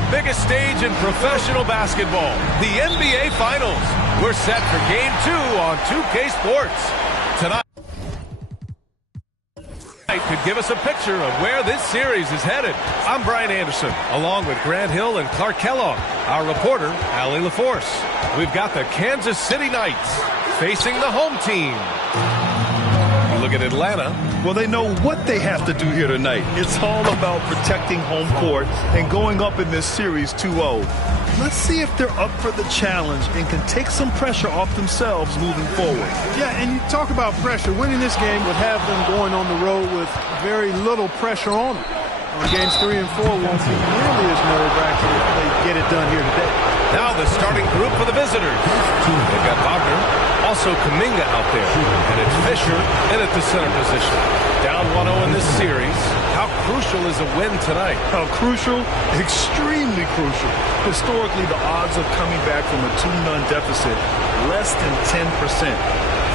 the biggest stage in professional basketball, the NBA Finals. We're set for Game 2 on 2K Sports. Tonight could give us a picture of where this series is headed. I'm Brian Anderson, along with Grant Hill and Clark Kellogg. Our reporter, Allie LaForce. We've got the Kansas City Knights facing the home team. You look at Atlanta. Well, they know what they have to do here tonight. It's all about protecting home court and going up in this series 2-0. Let's see if they're up for the challenge and can take some pressure off themselves moving forward. Yeah, and you talk about pressure. Winning this game would have them going on the road with very little pressure on them. On games 3 and 4 won't be nearly as nerve-wracking if they get it done here today. Now the starting group for the visitors. They've got Wagner, also Kuminga out there, and it's Fisher in at the center position. Down 1-0 in this series. How crucial is a win tonight? How crucial? Extremely crucial. Historically, the odds of coming back from a 2-0 deficit, less than 10%.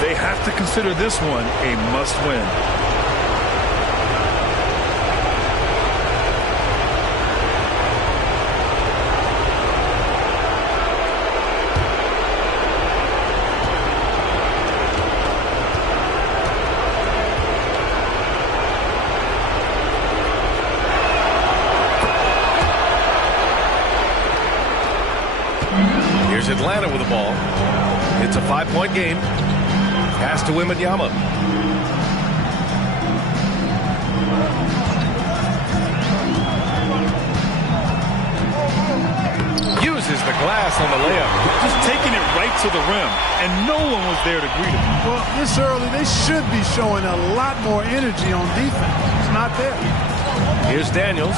They have to consider this one a must-win. Here's Atlanta with the ball. It's a 5-point game. Pass to Wembanyama. Uses the glass on the layup. Just taking it right to the rim, and no one was there to greet him. Well, this early, they should be showing a lot more energy on defense. It's not there. Here's Daniels.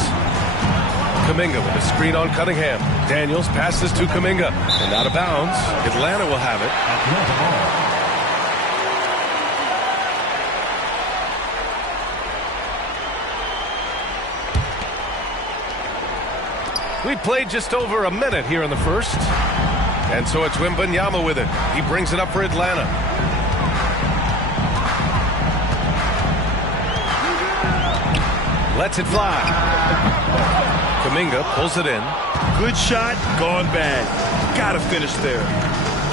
Kuminga with a screen on Cunningham. Daniels passes to Kuminga. And out of bounds. Atlanta will have it. We played just over a minute here in the first. And so it's Wembanyama with it. He brings it up for Atlanta. Lets it fly. Kuminga pulls it in. Good shot, gone bad. Gotta finish there.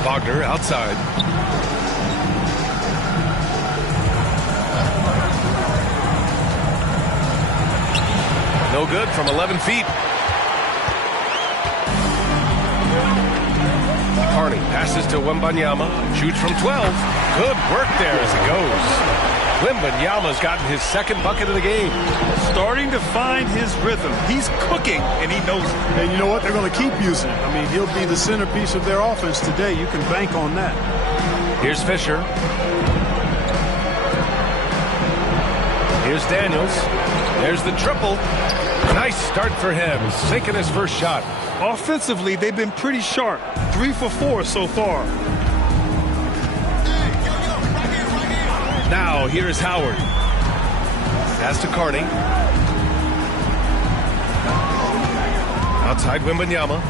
Wagner outside. No good from 11 feet. Carney passes to Wembanyama. Shoots from 12. Good work there as he goes. Wembanyama's gotten his second bucket of the game. Starting to find his rhythm. He's cooking, and he knows it. And you know what? They're going to keep using it. I mean, he'll be the centerpiece of their offense today. You can bank on that. Here's Fisher. Here's Daniels. There's the triple. Nice start for him. Sinking his first shot. Offensively, they've been pretty sharp. 3 for 4 so far. Now, here is Howard. Pass to Carney. Outside Wembanyama.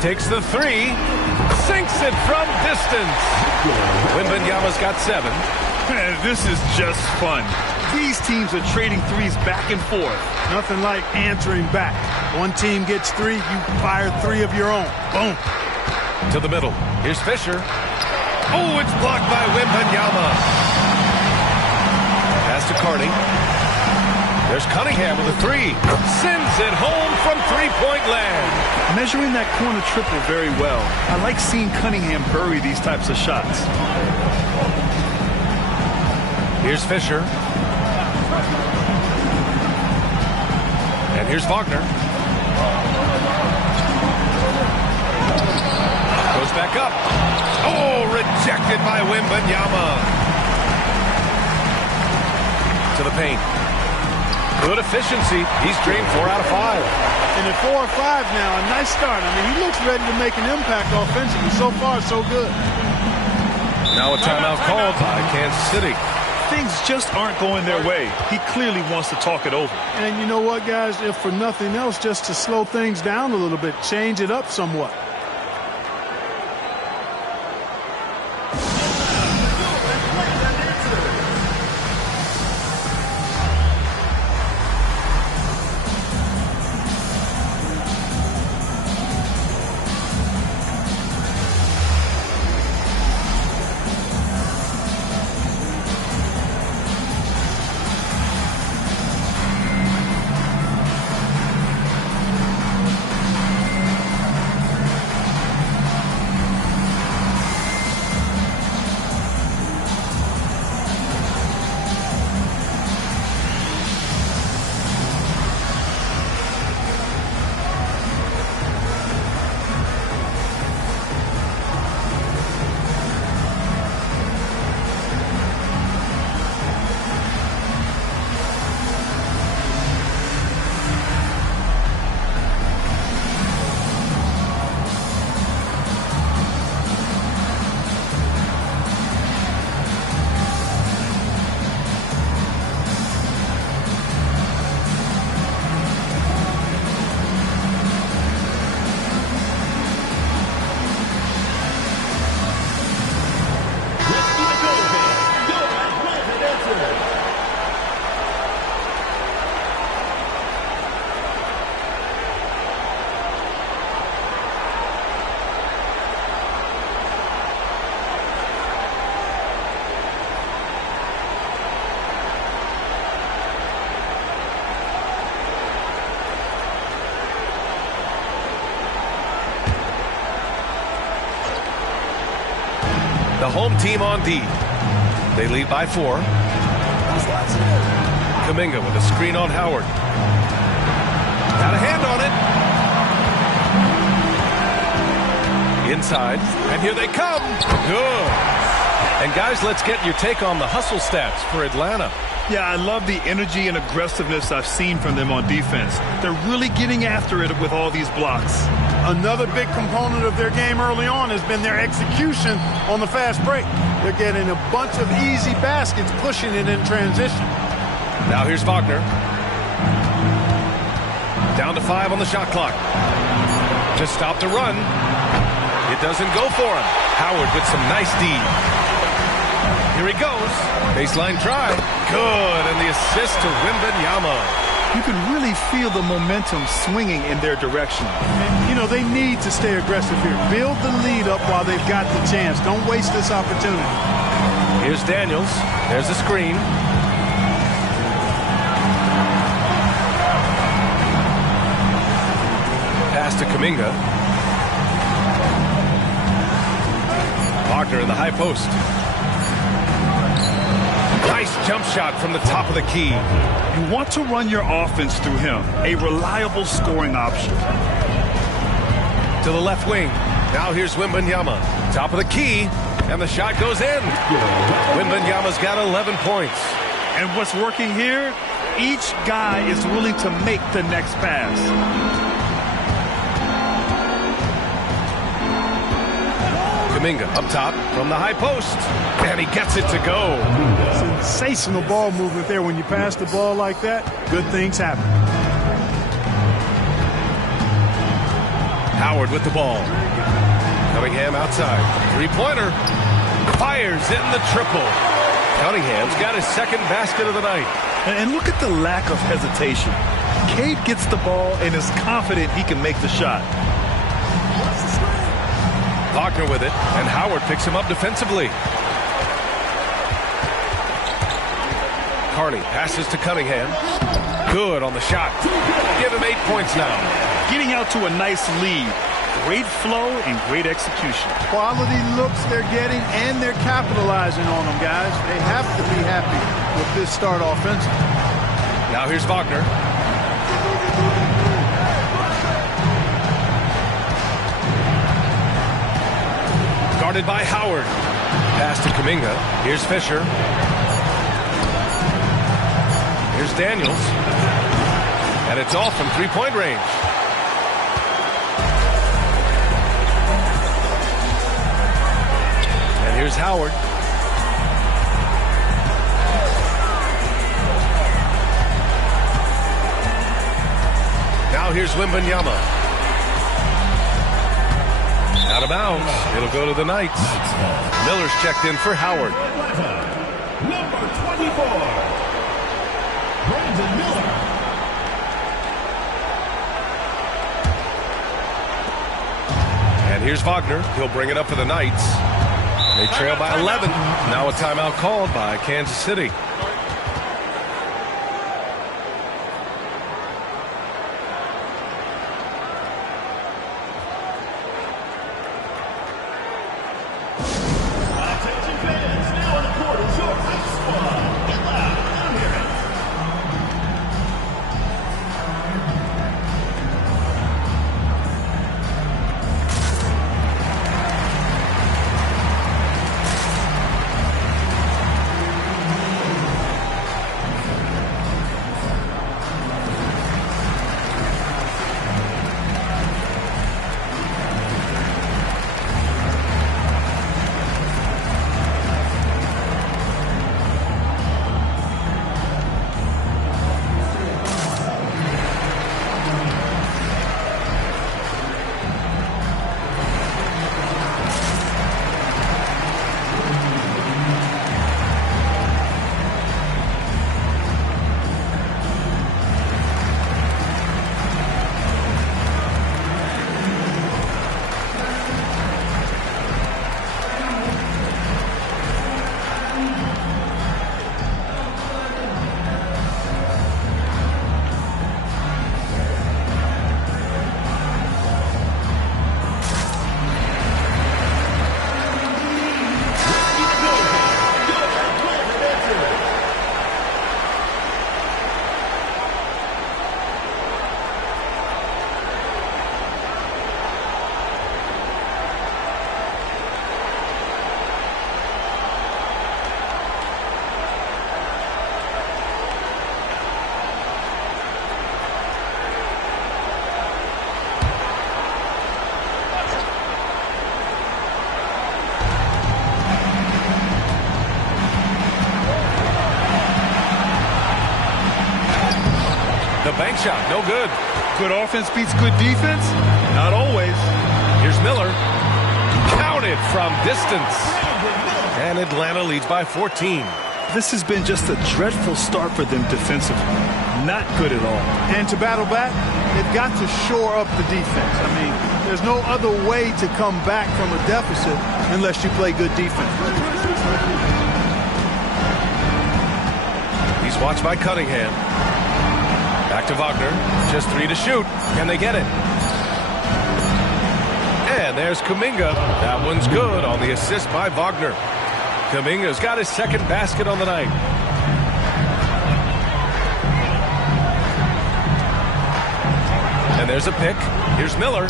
Takes the 3. Sinks it from distance. Wembanyama's got 7. Man, this is just fun. These teams are trading threes back and forth. Nothing like answering back. One team gets 3, you fire 3 of your own. Boom. To the middle. Here's Fisher. Oh, it's blocked by Wembanyama. Pass to Carney. There's Cunningham with a 3. Sends it home from three-point land. Measuring that corner triple very well. I like seeing Cunningham bury these types of shots. Here's Fisher. And here's Wagner. Goes back up. Oh, rejected by Wembanyama. To the paint. Good efficiency. He's drained 4 out of 5. And at 4 or 5 now, a nice start. I mean, he looks ready to make an impact offensively. So far, so good. Now a timeout called by Kansas City. Things just aren't going their way. He clearly wants to talk it over. And you know what, guys? If for nothing else, just to slow things down a little bit, change it up somewhat. The home team on D. They lead by 4. Kuminga with a screen on Howard. Got a hand on it. Inside. And here they come. Good. And guys, let's get your take on the hustle stats for Atlanta. Yeah, I love the energy and aggressiveness I've seen from them on defense. They're really getting after it with all these blocks. Another big component of their game early on has been their execution on the fast break. They're getting a bunch of easy baskets, pushing it in transition. Now here's Wagner. Down to 5 on the shot clock. Just stop the run. It doesn't go for him. Howard with some nice D. Here he goes. Baseline try. Good. And the assist to Wembanyama. You can really feel the momentum swinging in their direction. And, you know, they need to stay aggressive here. Build the lead up while they've got the chance. Don't waste this opportunity. Here's Daniels. There's a screen. Pass to Kuminga. Wagner in the high post. Nice jump shot from the top of the key. You want to run your offense through him. A reliable scoring option. To the left wing. Now here's Wembanyama. Top of the key. And the shot goes in. Wembanyama's got 11 points. And what's working here? Each guy is willing to make the next pass. Kuminga up top from the high post. And he gets it to go. Sensational ball movement there. When you pass the ball like that, good things happen. Howard with the ball. Cunningham outside. Three-pointer. Fires in the triple. Cunningham's got his second basket of the night. And look at the lack of hesitation. Cade gets the ball and is confident he can make the shot. Wagner with it, and Howard picks him up defensively. Carney passes to Cunningham. Good on the shot. Give him 8 points now. Getting out to a nice lead. Great flow and great execution. Quality looks they're getting, and they're capitalizing on them, guys. They have to be happy with this start offensively. Now here's Wagner. Guarded by Howard. Pass to Kuminga. Here's Fisher. Here's Daniels. And it's off from three-point range. And here's Howard. Now here's Wembanyama. Out of bounds. It'll go to the Knights. Miller's checked in for Howard. Number 24, Brandon Miller. And here's Wagner. He'll bring it up for the Knights. They trail by 11. Now a timeout called by Kansas City. The bank shot, no good. Good offense beats good defense? Not always. Here's Miller. Counted from distance. And Atlanta leads by 14. This has been just a dreadful start for them defensively. Not good at all. And to battle back, they've got to shore up the defense. I mean, there's no other way to come back from a deficit unless you play good defense. He's watched by Cunningham. Back to Wagner. Just 3 to shoot. Can they get it? And there's Kuminga. That one's good on the assist by Wagner. Kuminga's got his second basket on the night. And there's a pick. Here's Miller.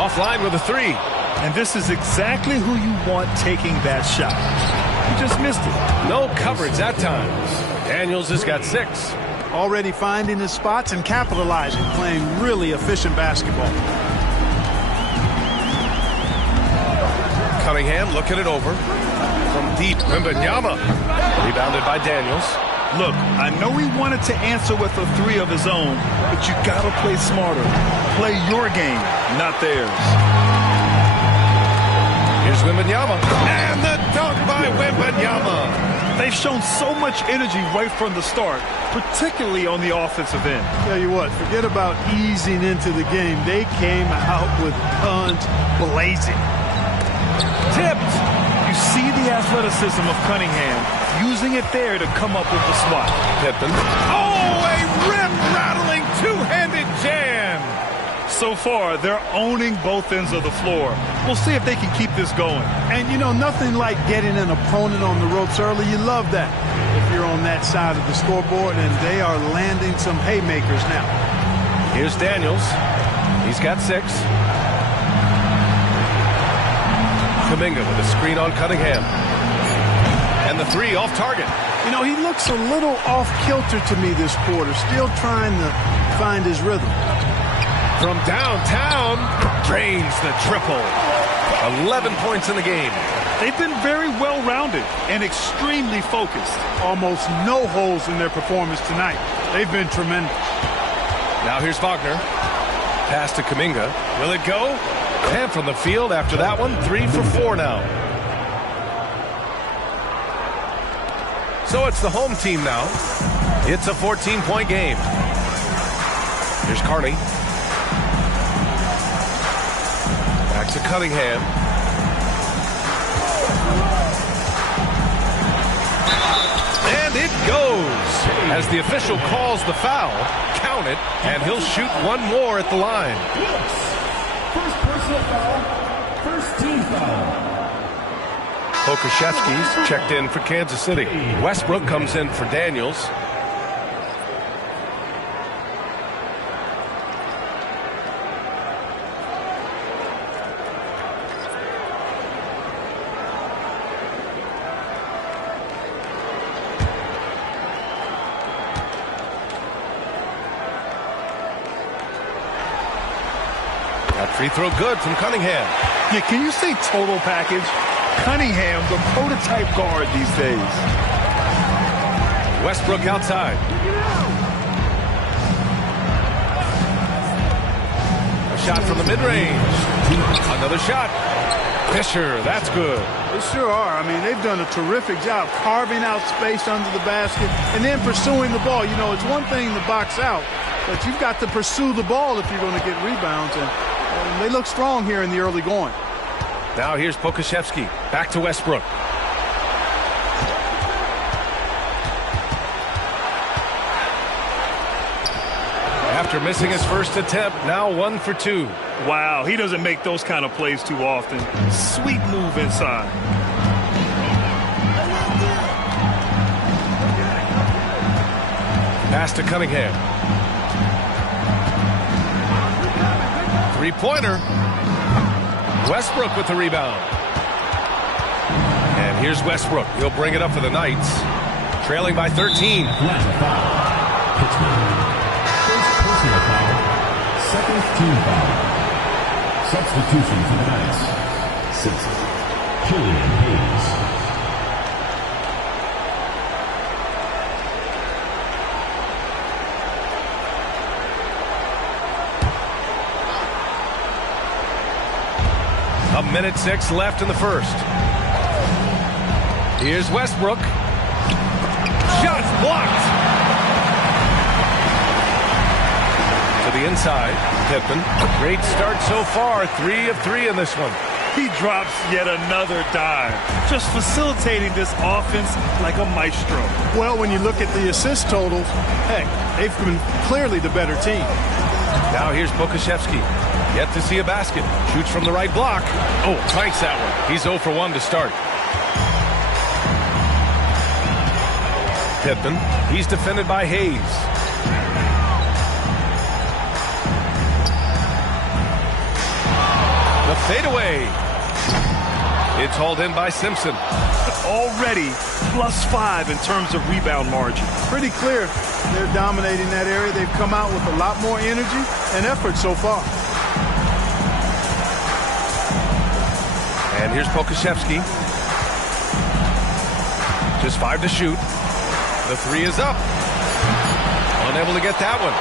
Offline with a 3. And this is exactly who you want taking that shot. He just missed it. No coverage that time. Daniels has got 6. Already finding his spots and capitalizing, playing really efficient basketball. Cunningham looking it over. From deep, Wembanyama. Rebounded by Daniels. Look, I know he wanted to answer with a 3 of his own, but you gotta play smarter. Play your game, not theirs. Here's Wembanyama. And the dunk by Wembanyama. They've shown so much energy right from the start, particularly on the offensive end. Tell you what, forget about easing into the game. They came out with guns blazing. Tipped. You see the athleticism of Cunningham, using it there to come up with the swat. Pippen. Oh, a rip-rattling two-handed jam. So far, they're owning both ends of the floor. We'll see if they can keep this going. And, you know, nothing like getting an opponent on the ropes early. You love that if you're on that side of the scoreboard, and they are landing some haymakers now. Here's Daniels. He's got 6. Kuminga with a screen on Cunningham. And the 3 off target. You know, he looks a little off-kilter to me this quarter, still trying to find his rhythm. From downtown, drains the triple. 11 points in the game. They've been very well-rounded and extremely focused. Almost no holes in their performance tonight. They've been tremendous. Now here's Wagner. Pass to Kuminga. Will it go? And from the field after that one, 3 for 4 now. So it's the home team now. It's a 14-point game. Here's Carney. Back to Cunningham. And it goes. As the official calls the foul, count it, and he'll shoot one more at the line. First personal foul, first team foul. Pokusevski's checked in for Kansas City. Westbrook comes in for Daniels. That free throw good from Cunningham. Yeah, can you say total package? Cunningham, the prototype guard these days. Westbrook outside. A shot from the mid-range. Another shot. Fisher, that's good. They sure are. I mean, they've done a terrific job carving out space under the basket and then pursuing the ball. You know, it's one thing to box out, but you've got to pursue the ball if you're going to get rebounds. And they look strong here in the early going. Now here's Pokusevski. Back to Westbrook. After missing his first attempt, now 1 for 2. Wow, he doesn't make those kind of plays too often. Sweet move inside. Pass to Cunningham. Three-pointer. Westbrook with the rebound. And here's Westbrook. He'll bring it up for the Knights. Trailing by 13. First personal foul, second team foul. Substitution for the Knights. 6th, Killian Hayes. 1:06 left in the first. Here's Westbrook. Shot blocked. To the inside. Pippen. A great start so far. 3 of 3 in this one. He drops yet another dive, just facilitating this offense like a maestro. Well, when you look at the assist totals, heck, they've been clearly the better team. Now here's Pokashevsky. Yet to see a basket. Shoots from the right block. Oh, clanks that one. He's 0 for 1 to start. Pippen. He's defended by Hayes. The fadeaway. It's hauled in by Simpson. Already +5 in terms of rebound margin. Pretty clear they're dominating that area. They've come out with a lot more energy and effort so far. And here's Pokashevsky. Just 5 to shoot. The 3 is up. Unable to get that one.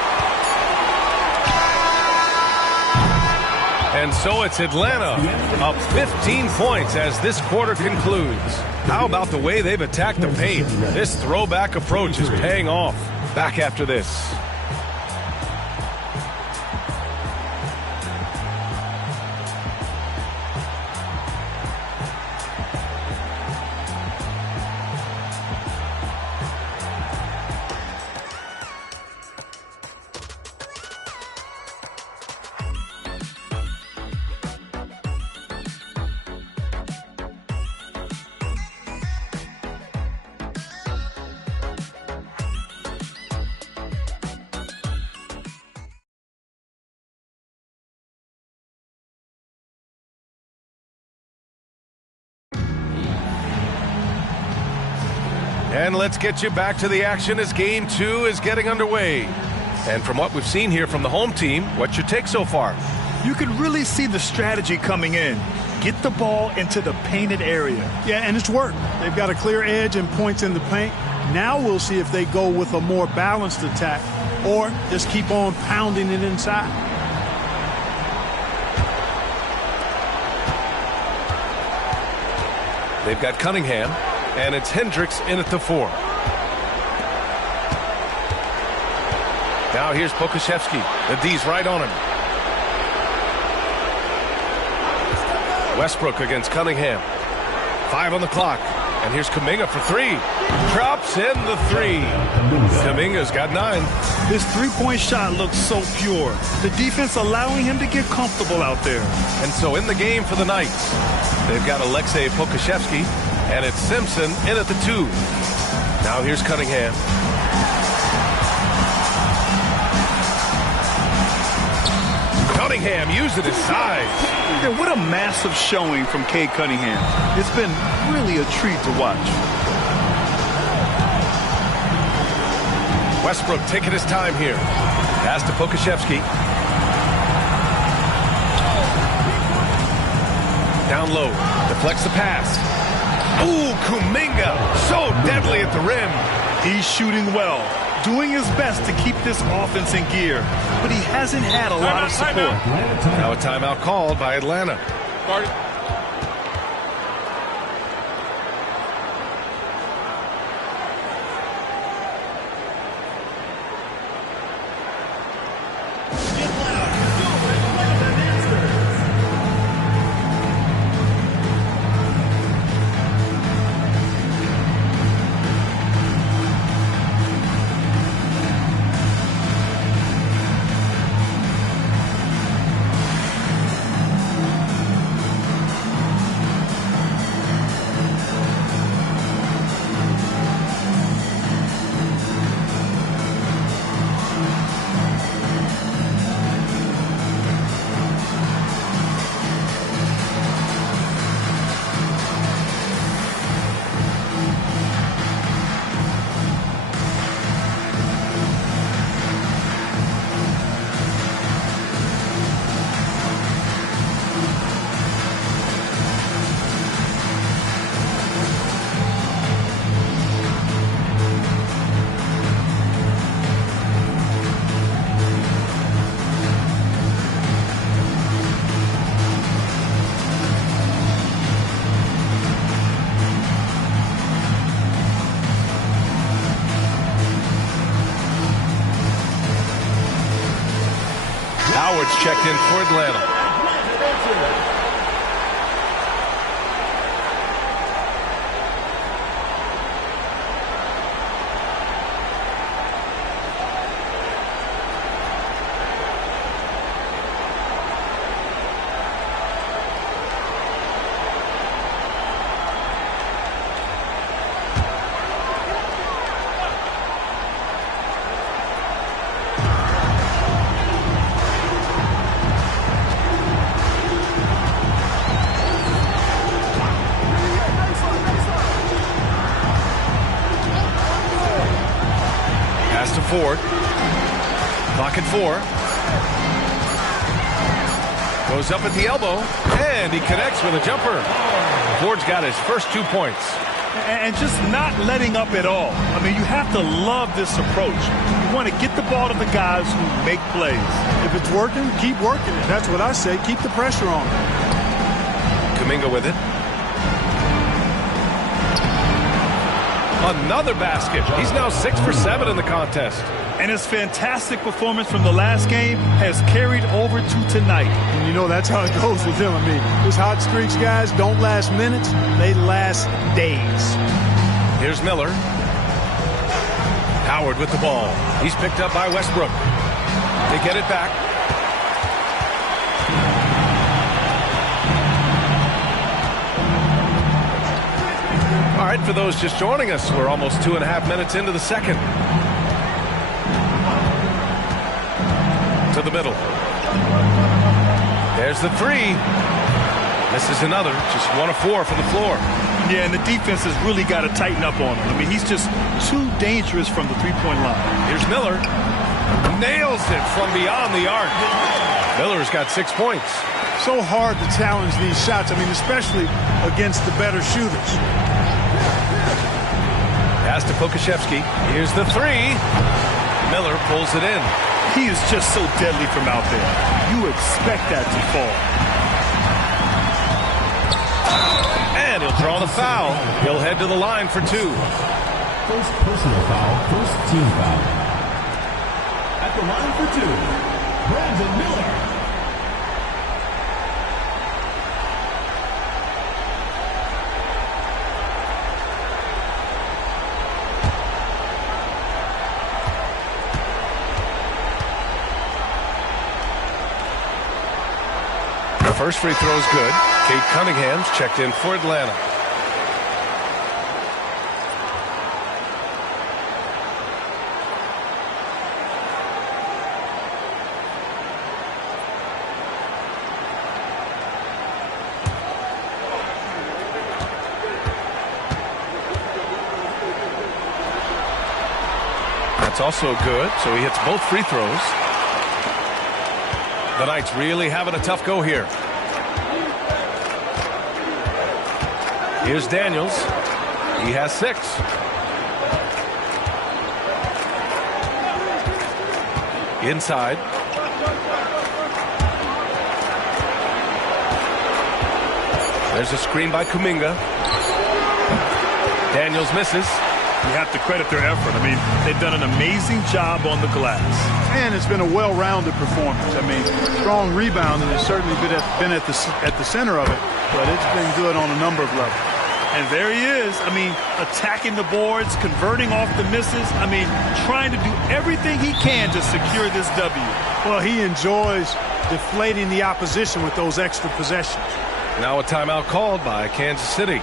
And so it's Atlanta up 15 points as this quarter concludes. How about the way they've attacked the paint? This throwback approach is paying off. Back after this. And let's get you back to the action as Game 2 is getting underway. And from what we've seen here from the home team, what's your take so far? You can really see the strategy coming in. Get the ball into the painted area. Yeah, and it's worked. They've got a clear edge and points in the paint. Now we'll see if they go with a more balanced attack or just keep on pounding it inside. They've got Cunningham, and it's Hendricks in at the 4. Now here's Pokashevsky. The D's right on him. Westbrook against Cunningham. 5 on the clock. And here's Kuminga for 3. Drops in the 3. Kuminga's got 9. This three-point shot looks so pure. The defense allowing him to get comfortable out there. And so in the game for the Knights, they've got Alexei Pokashevsky, and it's Simpson in at the 2. Now here's Cunningham. Cunningham using his size. Yeah, what a massive showing from Cade Cunningham. It's been really a treat to watch. Westbrook taking his time here. Pass to Pokashevsky. Down low. Deflects the pass. Ooh, Kuminga. So deadly at the rim. He's shooting well. Doing his best to keep this offense in gear. But he hasn't had a lot of support. Now a timeout called by Atlanta. Howard's checked in for Atlanta. To Ford. Clock at 4. Goes up at the elbow, and he connects with a jumper. Ford's got his first 2 points. And just not letting up at all. I mean, you have to love this approach. You want to get the ball to the guys who make plays. If it's working, keep working it. That's what I say. Keep the pressure on. Kuminga with it. Another basket. He's now 6 for 7 in the contest. And his fantastic performance from the last game has carried over to tonight. And you know that's how it goes with him. I mean, his hot streaks, guys, don't last minutes. They last days. Here's Miller. Howard with the ball. He's picked up by Westbrook. They get it back. All right, for those just joining us, we're almost 2.5 minutes into the second. To the middle. There's the 3. This is another, just 1 of 4 from the floor. Yeah, and the defense has really got to tighten up on him. I mean, he's just too dangerous from the three-point line. Here's Miller. Nails it from beyond the arc. Miller's got 6 points. So hard to challenge these shots. I mean, especially against the better shooters. Pass to Pokashevsky. Here's the 3. Miller pulls it in. He is just so deadly from out there. You expect that to fall. And he'll draw the foul. He'll head to the line for 2. First personal foul, first team foul. At the line for 2, Brandon Miller. First free throw is good. Kate Cunningham's checked in for Atlanta. That's also good, so he hits both free throws. The Knights really having a tough go here. Here's Daniels. He has 6. Inside. There's a screen by Kuminga. Daniels misses. You have to credit their effort. I mean, they've done an amazing job on the glass. And it's been a well-rounded performance. I mean, strong rebounding has certainly been at the center of it, but it's been good on a number of levels. And there he is. I mean, attacking the boards, converting off the misses. I mean, trying to do everything he can to secure this W. Well, he enjoys deflating the opposition with those extra possessions. Now a timeout called by Kansas City.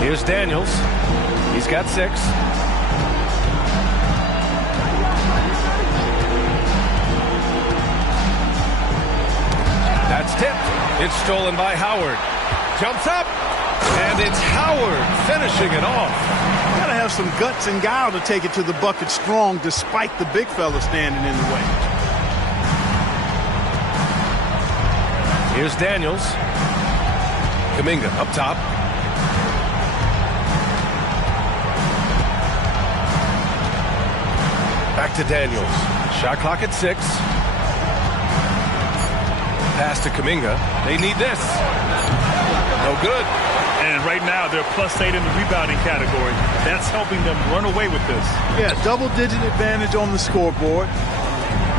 Here's Daniels. He's got 6. That's tipped. It's stolen by Howard. Jumps up. And it's Howard finishing it off. Gotta have some guts and guile to take it to the bucket strong despite the big fella standing in the way. Here's Daniels. Kuminga up top. Back to Daniels. Shot clock at 6. Pass to Kuminga. They need this. No good. And right now, they're +8 in the rebounding category. That's helping them run away with this. Yeah, double-digit advantage on the scoreboard.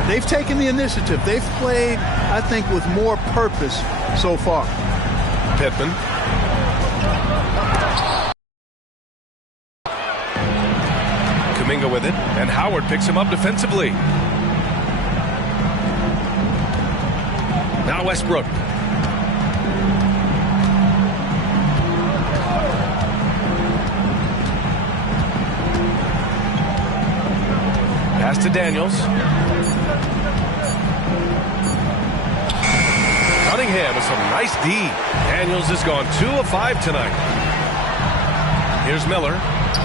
They've taken the initiative. They've played, I think, with more purpose so far. Pittman. Kuminga with it, and Howard picks him up defensively. Now Westbrook. Pass to Daniels. Cunningham with some nice D. Daniels has gone 2 of 5 tonight. Here's Miller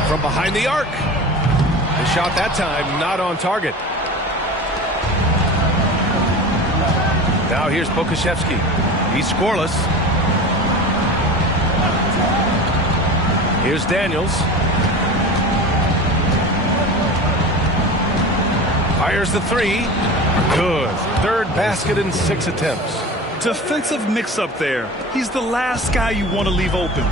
from behind the arc. The shot that time not on target. Now here's Pokashevsky. He's scoreless. Here's Daniels. Fires the 3. Good. 3rd basket in 6 attempts. Defensive mix-up there. He's the last guy you want to leave open.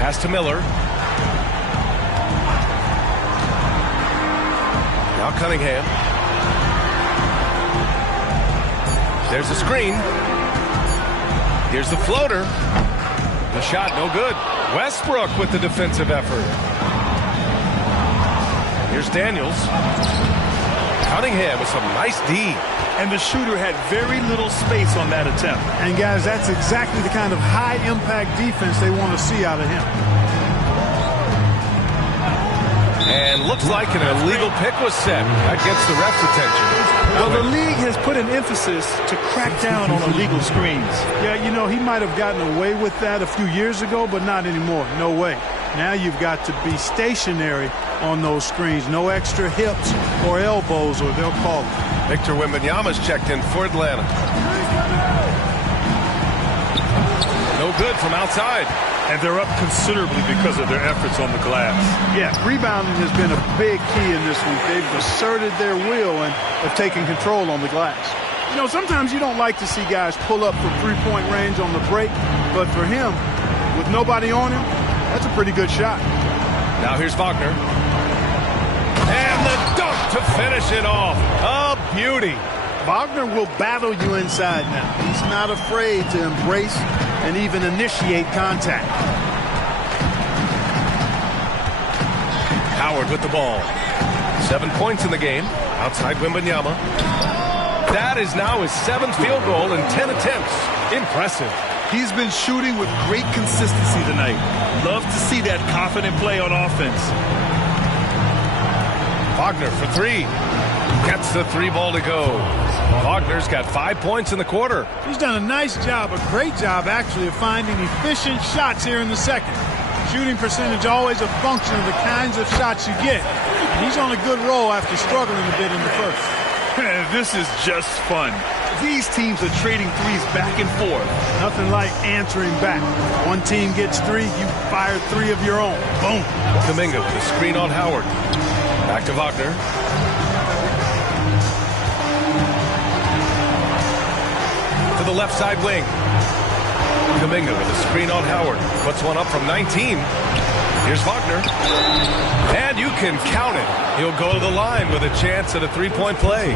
Pass to Miller. Now Cunningham. There's a screen. Here's the floater. The shot no good. Westbrook with the defensive effort. Here's Daniels. Cunningham with some nice D. And the shooter had very little space on that attempt. And guys, that's exactly the kind of high-impact defense they want to see out of him. And looks like an illegal pick was set. That gets the ref's attention. Well, the league has put an emphasis to crack down on illegal screens. Yeah, you know, he might have gotten away with that a few years ago, but not anymore. No way. Now you've got to be stationary on those screens. No extra hips or elbows, or they'll call it. Victor Wembanyama's checked in for Atlanta. No good from outside. And they're up considerably because of their efforts on the glass. Yeah, rebounding has been a big key in this week. They've asserted their will and have taken control on the glass. You know, sometimes you don't like to see guys pull up for three-point range on the break, but for him, with nobody on him, that's a pretty good shot. Now here's Wagner. And the dunk to finish it off. A beauty. Wagner will battle you inside now. He's not afraid to embrace and even initiate contact. Howard with the ball. 7 points in the game. Outside Wembanyama. That is now his 7th field goal in 10 attempts. Impressive. He's been shooting with great consistency tonight. Love to see that confident play on offense. Wagner for 3. Gets the 3 ball to go. Wagner's got 5 points in the quarter. He's done a nice job, a great job actually, of finding efficient shots here in the second. Shooting percentage always a function of the kinds of shots you get. And he's on a good roll after struggling a bit in the first. This is just fun. These teams are trading threes back and forth. Nothing like answering back. One team gets 3, you fire 3 of your own. Boom. Kuminga with a screen on Howard. Back to Wagner. To the left side wing. Kuminga with a screen on Howard. Puts one up from 19. Here's Wagner. And you can count it. He'll go to the line with a chance at a 3-point play.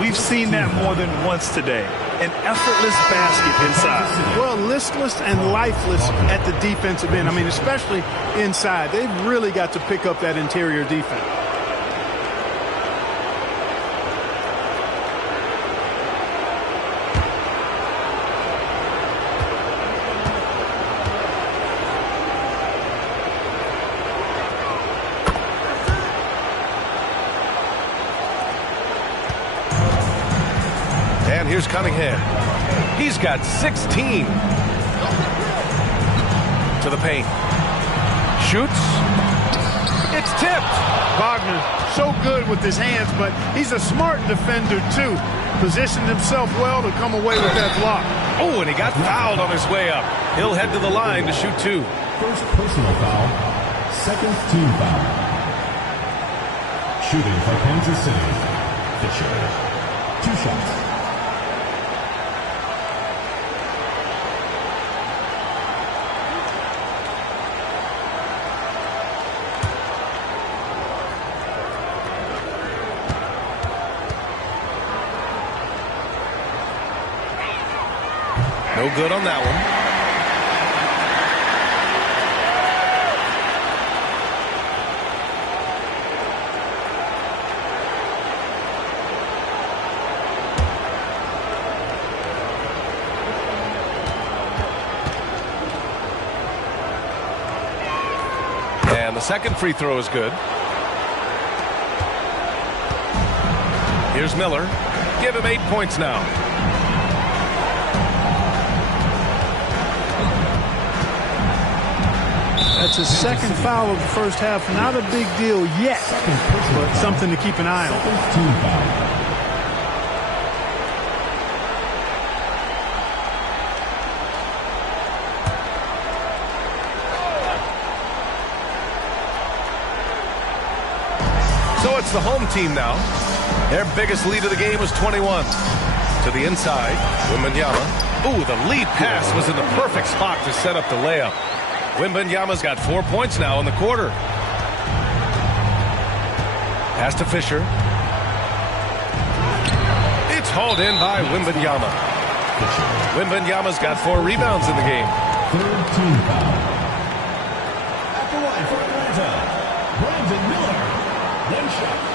We've seen that more than once today. An effortless basket inside. Well, listless and lifeless at the defensive end. I mean, especially inside. They've really got to pick up that interior defense. And here's Cunningham. He's got 16. To the paint. Shoots. It's tipped. Wagner, so good with his hands, but he's a smart defender, too. Positioned himself well to come away with that block. Oh, and he got fouled on his way up. He'll head to the line to shoot 2. First personal foul. Second team foul. Shooting for Kansas City. Fisher. 2 shots. No good on that one. And the second free throw is good. Here's Miller. Give him 8 points now. That's his second foul of the first half. Not a big deal yet, but something to keep an eye on. So it's the home team now. Their biggest lead of the game was 21. To the inside, Wembanyama. Ooh, the lead pass was in the perfect spot to set up the layup. Wembanyama's got 4 points now in the quarter. Pass to Fisher. It's hauled in by Wembanyama. Wembanyama's got 4 rebounds in the game. Third team foul. At the line for Atlanta, Brandon Miller. 1 shot.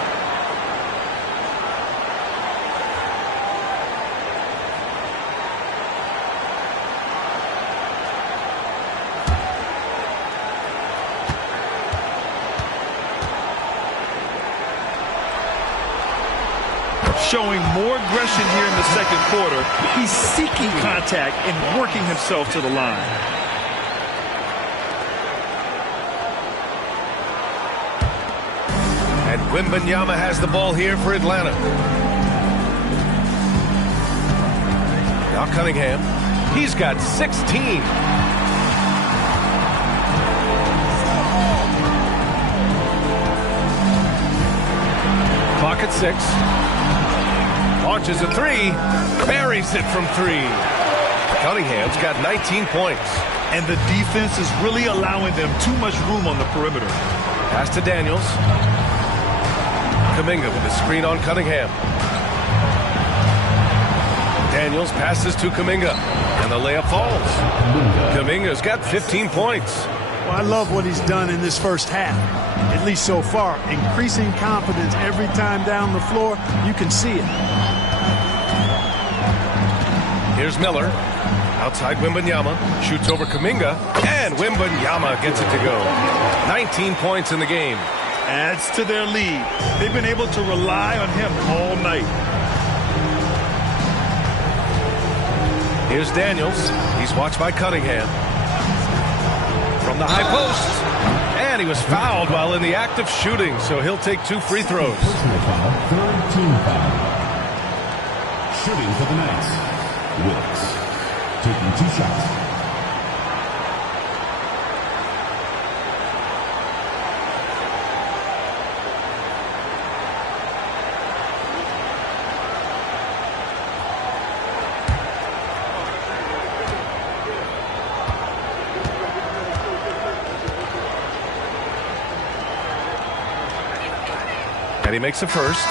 Showing more aggression here in the second quarter. He's seeking contact and working himself to the line. And Wembanyama has the ball here for Atlanta. Now Cunningham. He's got 16. Clock at 6. Launches a 3, buries it from 3. Cunningham's got 19 points. And the defense is really allowing them too much room on the perimeter. Pass to Daniels. Kuminga with a screen on Cunningham. Daniels passes to Kuminga, and the layup falls. Kuminga's got 15 points. Well, I love what he's done in this first half, at least so far. Increasing confidence every time down the floor. You can see it. Here's Miller. Outside Wembanyama. Shoots over Kuminga. And Wembanyama gets it to go. 19 points in the game. Adds to their lead. They've been able to rely on him all night. Here's Daniels. He's watched by Cunningham. From the high post. And he was fouled while in the act of shooting, so he'll take 2 free throws. Personal foul. Third team foul. Shooting for the Knights. Wilkes taking 2 shots. And he makes the first.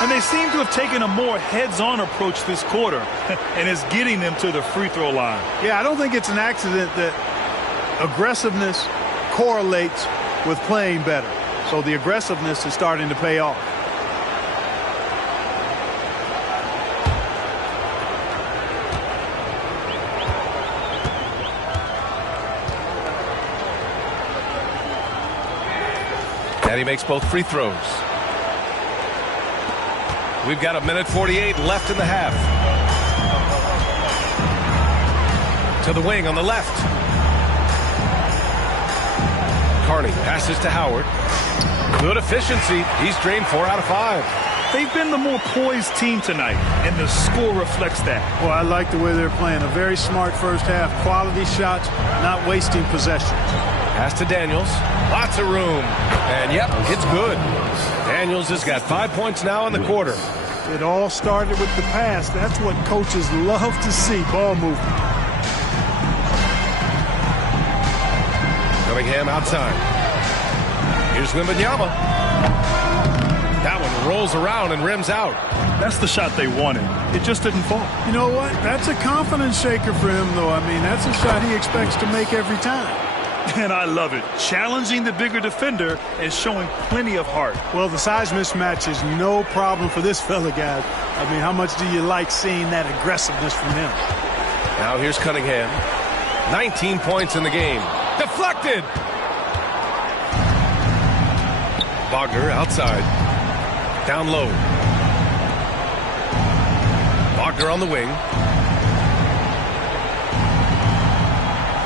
And they seem to have taken a more heads-on approach this quarter, and it's getting them to the free throw line. Yeah, I don't think it's an accident that aggressiveness correlates with playing better. So the aggressiveness is starting to pay off. And he makes both free throws. We've got 1:48 left in the half. To the wing on the left. Carney passes to Howard. Good efficiency. He's drained 4 out of 5. They've been the more poised team tonight, and the score reflects that. Well, I like the way they're playing. A very smart first half. Quality shots, not wasting possessions. Pass to Daniels. Lots of room. And, yep, it's good. Daniels has got 5 points now in the quarter. It all started with the pass. That's what coaches love to see, ball movement. Cunningham outside. Here's Wembanyama. That one rolls around and rims out. That's the shot they wanted. It just didn't fall. You know what? That's a confidence shaker for him, though. I mean, that's a shot he expects to make every time. And I love it. Challenging the bigger defender and showing plenty of heart. Well, the size mismatch is no problem for this fella, guys. I mean, how much do you like seeing that aggressiveness from him? Now here's Cunningham. 19 points in the game. Deflected! Wagner outside. Down low. Wagner on the wing.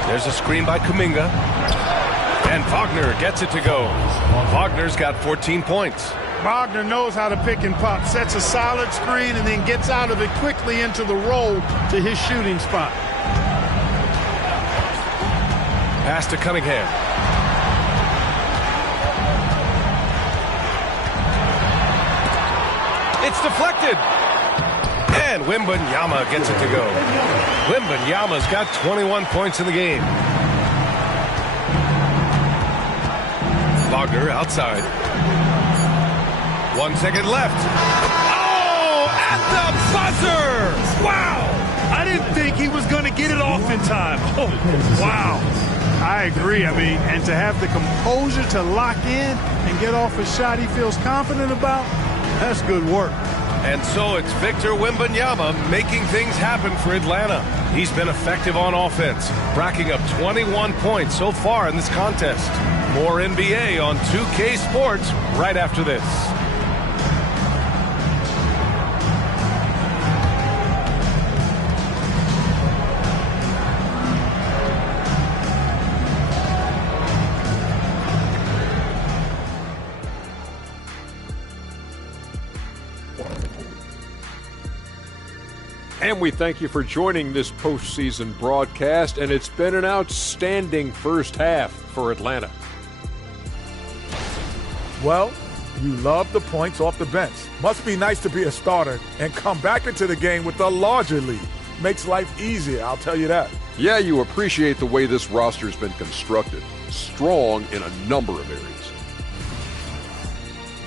There's a screen by Kuminga. And Wagner gets it to go. Wagner's got 14 points. Wagner knows how to pick and pop. Sets a solid screen and then gets out of it quickly into the roll to his shooting spot. Pass to Cunningham. It's deflected. And Wembanyama gets it to go. Wembanyama's got 21 points in the game. Wagner outside. 1 second left. Oh, at the buzzer! Wow! I didn't think he was going to get it off in time. Oh, wow. I agree. I mean, and to have the composure to lock in and get off a shot he feels confident about, that's good work. And so it's Victor Wembanyama making things happen for Atlanta. He's been effective on offense, racking up 21 points so far in this contest. More NBA on 2K Sports right after this. And we thank you for joining this postseason broadcast, and it's been an outstanding first half for Atlanta. Well, you love the points off the bench. Must be nice to be a starter and come back into the game with a larger lead. Makes life easier, I'll tell you that. Yeah, you appreciate the way this roster's been constructed. Strong in a number of areas.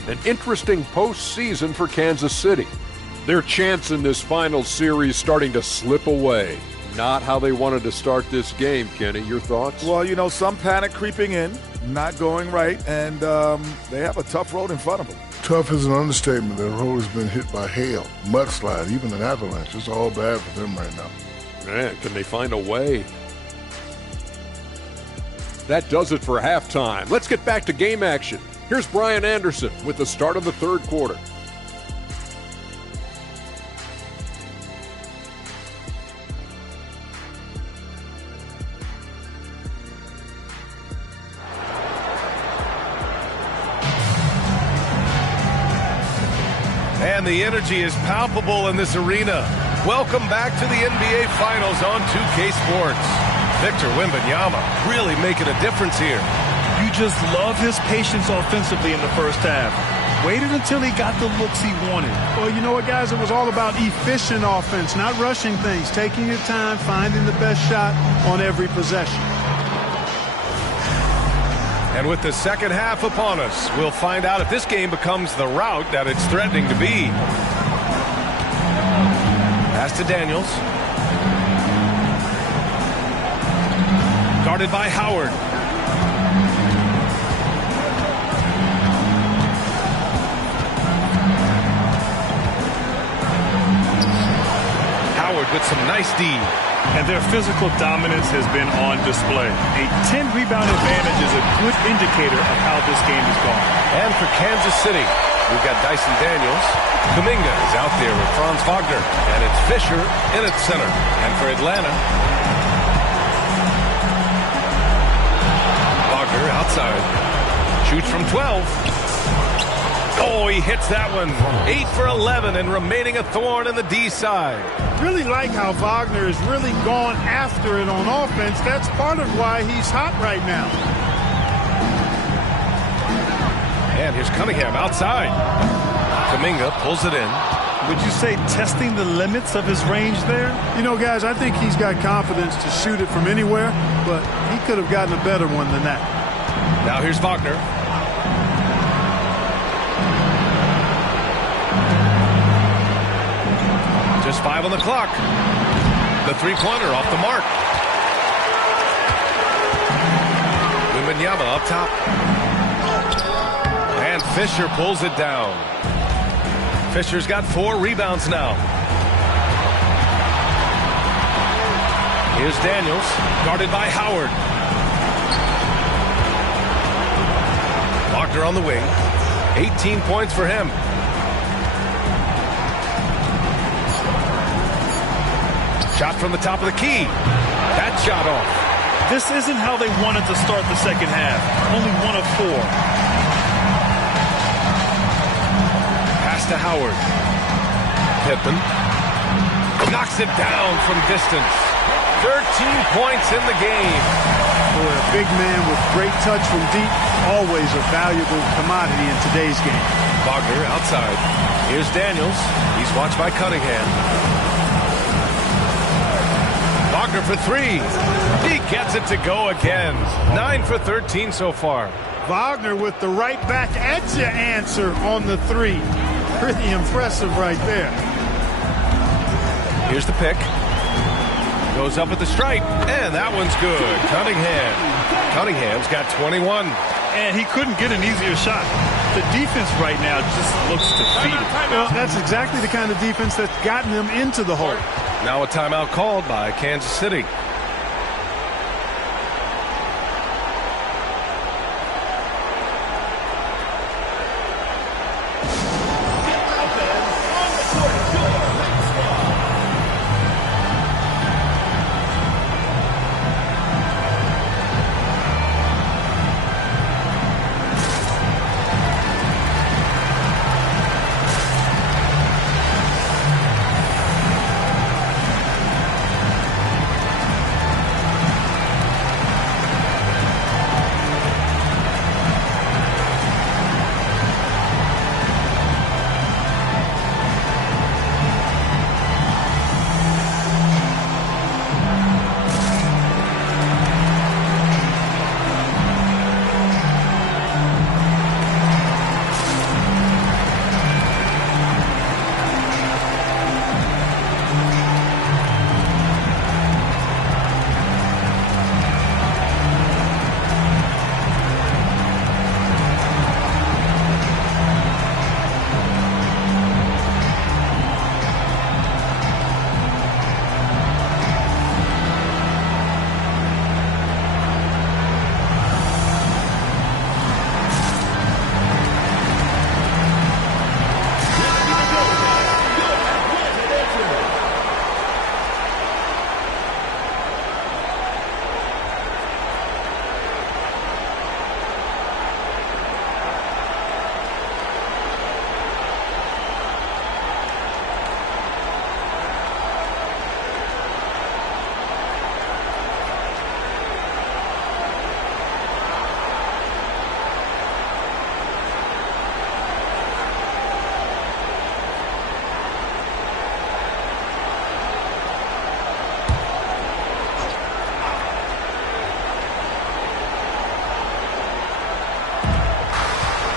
An interesting postseason for Kansas City. Their chance in this final series starting to slip away. Not how they wanted to start this game, Kenny. Your thoughts? Well, you know, some panic creeping in, not going right, and they have a tough road in front of them. Tough is an understatement. Their road has been hit by hail, mudslide, even an avalanche. It's all bad for them right now. Man, can they find a way? That does it for halftime. Let's get back to game action. Here's Brian Anderson with the start of the third quarter. And the energy is palpable in this arena. Welcome back to the NBA Finals on 2K Sports. Victor Wembanyama really making a difference here. You just love his patience offensively in the first half. Waited until he got the looks he wanted. Well, you know what, guys? It was all about efficient offense, not rushing things, taking your time, finding the best shot on every possession. And with the second half upon us, we'll find out if this game becomes the rout that it's threatening to be. Pass to Daniels. Guarded by Howard. Howard with some nice D. And their physical dominance has been on display. A 10-rebound advantage is a good indicator of how this game has gone. And for Kansas City, we've got Dyson Daniels. Kuminga is out there with Franz Wagner. And it's Fisher in at center. And for Atlanta, Wagner outside. Shoots from 12. Oh, he hits that one. 8 for 11 and remaining a thorn in the D side. Really like how Wagner has really gone after it on offense. That's part of why he's hot right now. And here's Cunningham outside. Kuminga pulls it in. Would you say testing the limits of his range there? You know, guys, I think he's got confidence to shoot it from anywhere, but he could have gotten a better one than that. Now here's Wagner. Just 5 on the clock. The three-pointer off the mark. Wembanyama up top. And Fisher pulls it down. Fisher's got 4 rebounds now. Here's Daniels, guarded by Howard. Wagner on the wing. 18 points for him. Shot from the top of the key. That shot off. This isn't how they wanted to start the second half. Only 1 of 4. Pass to Howard. Pippen knocks it down from distance. 13 points in the game. For a big man with great touch from deep, always a valuable commodity in today's game. Wagner outside. Here's Daniels. He's watched by Cunningham. Wagner for 3. He gets it to go again. 9 for 13 so far. Wagner with the right back at your answer on the 3. Pretty impressive right there. Here's the pick. Goes up at the stripe, and that one's good. Cunningham's got 21. And he couldn't get an easier shot. The defense right now just looks defeated. Well, that's exactly the kind of defense that's gotten them into the hole. Now a timeout called by Kansas City.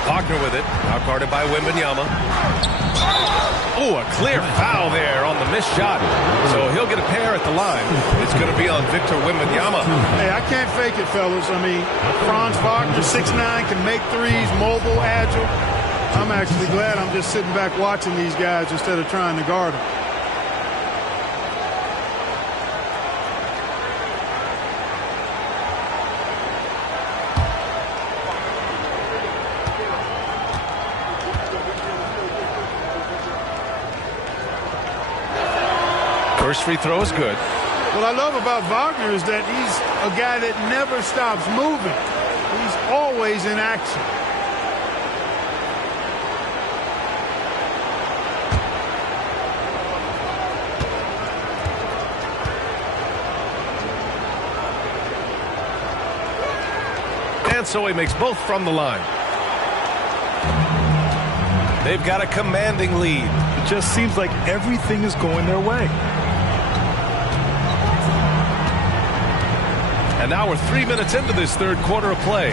Wagner with it, now guarded by Wembanyama. Oh, a clear foul there on the missed shot. So he'll get a pair at the line. It's going to be on Victor Wembanyama. Hey, I can't fake it, fellas. I mean, Franz Wagner, 6'9", can make threes, mobile, agile. I'm actually glad I'm just sitting back watching these guys instead of trying to guard them. First free throw is good. What I love about Wagner is that he's a guy that never stops moving. He's always in action. And so he makes both from the line. They've got a commanding lead. It just seems like everything is going their way. And now we're 3 minutes into this third quarter of play.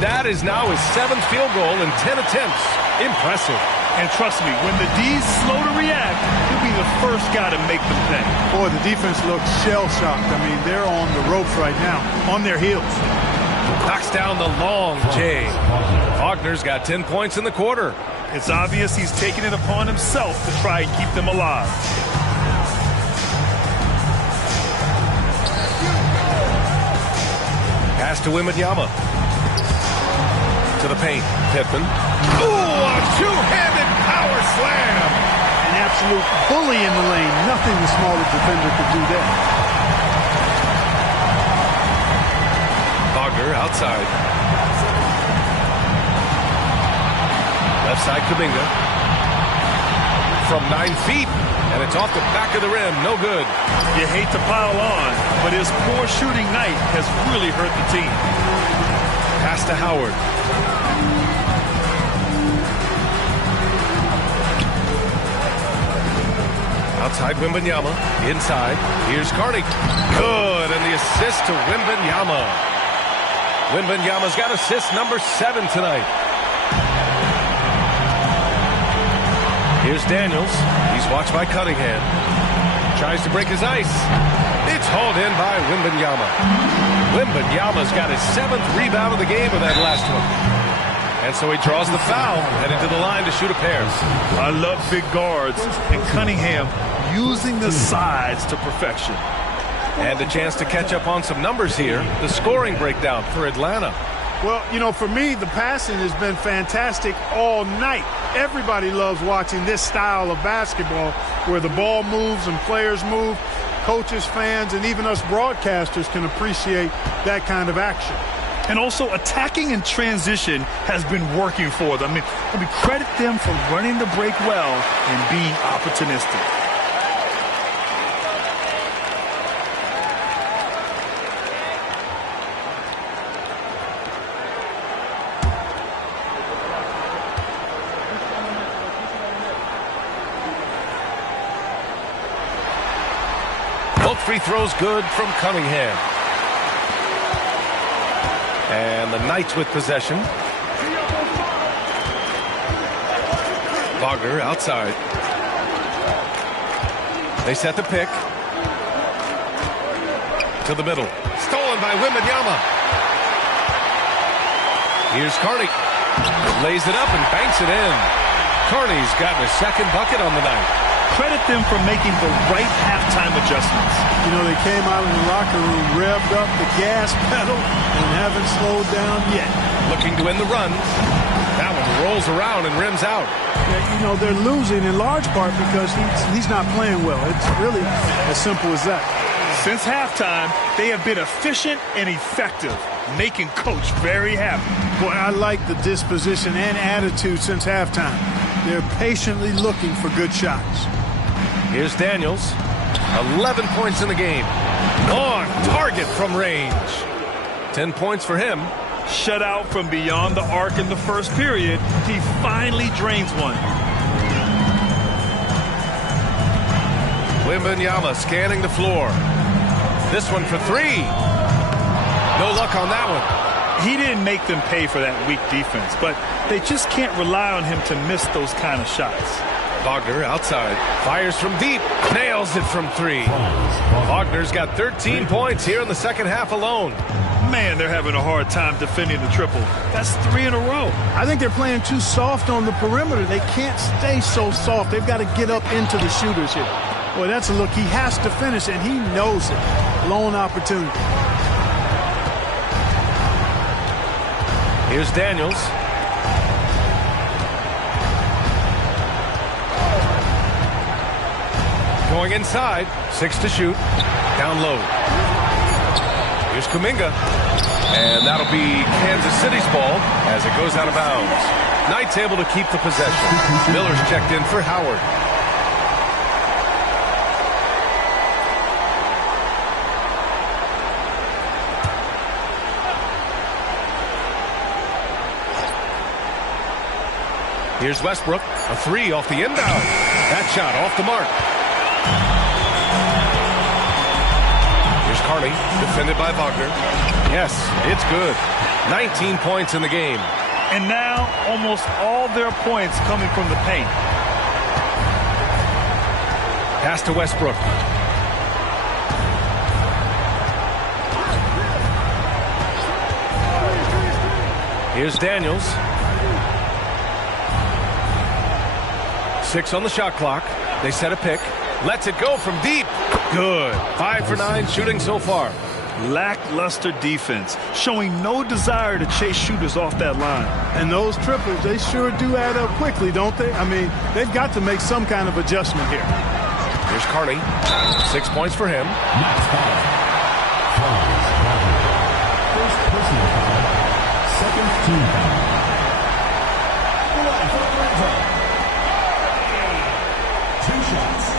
That is now his 7th field goal in 10 attempts. Impressive. And trust me, when the D's slow to react, he'll be the first guy to make them pay. Boy, the defense looks shell-shocked. I mean, they're on the ropes right now, on their heels. Knocks down the long J. Wagner's got 10 points in the quarter. It's obvious he's taking it upon himself to try and keep them alive. Pass to Wembanyama. To the paint. Pippen. Ooh, a two-handed power slam. An absolute bully in the lane. Nothing the smaller defender could do there. Wagner outside. Left side Kuminga. From 9 feet. And it's off the back of the rim. No good. You hate to pile on, but his poor shooting night has really hurt the team. Pass to Howard. Outside Wembanyama. Inside. Here's Carney. Good. And the assist to Wembanyama. Wembanyama's got assist number 7 tonight. Here's Daniels. He's watched by Cunningham. Tries to break his ice. It's hauled in by Wembanyama. Wembanyama's got his 7th rebound of the game with that last one. And so he draws the foul, headed to the line to shoot a pair. I love big guards, and Cunningham using the sides to perfection. And a chance to catch up on some numbers here. The scoring breakdown for Atlanta. Well, you know, for me, the passing has been fantastic all night. Everybody loves watching this style of basketball where the ball moves and players move. Coaches, fans, and even us broadcasters can appreciate that kind of action. And also attacking in transition has been working for them. I mean, credit them for running the break well and being opportunistic. Both free throws good from Cunningham. And the Knights with possession. Wagner outside. They set the pick. To the middle. Stolen by Wembanyama. Here's Carney. Lays it up and banks it in. Carney's gotten his 2nd bucket on the night. Credit them for making the right halftime adjustments. You know, they came out of the locker room, revved up the gas pedal, and haven't slowed down yet. Looking to end the run. That one rolls around and rims out. Yeah, you know, they're losing in large part because he's not playing well. It's really as simple as that. Since halftime, they have been efficient and effective, making Coach very happy. Boy, I like the disposition and attitude since halftime. They're patiently looking for good shots. Here's Daniels. 11 points in the game. On target from range. 10 points for him. Shut out from beyond the arc in the first period. He finally drains one. Wembanyama scanning the floor. This one for 3. No luck on that one. He didn't make them pay for that weak defense, but they just can't rely on him to miss those kind of shots. Wagner outside. Fires from deep. Nails it from 3. Wagner's got 13 points here in the second half alone. Man, they're having a hard time defending the triple. That's 3 in a row. I think they're playing too soft on the perimeter. They can't stay so soft. They've got to get up into the shooters here. Boy, that's a look he has to finish, and he knows it. Lone opportunity. Here's Daniels. Going inside. 6 to shoot. Down low. Here's Here's Kuminga. And that'll be Kansas City's ball as it goes out of bounds. Knight's able to keep the possession. Miller's checked in for Howard. Here's Westbrook. A three off the inbound. That shot off the mark. Here's Carney, defended by Wagner. Yes, it's good. 19 points in the game. And now almost all their points coming from the paint. Pass to Westbrook. Here's Daniels. 6 on the shot clock. They set a pick. Lets it go from deep. Good. 5 for 9 shooting so far. Lackluster defense, showing no desire to chase shooters off that line. And those triples, they sure do add up quickly, don't they? I mean, they've got to make some kind of adjustment here. Here's Carney. 6 points for him. First personal foul. Second team foul. Two shots.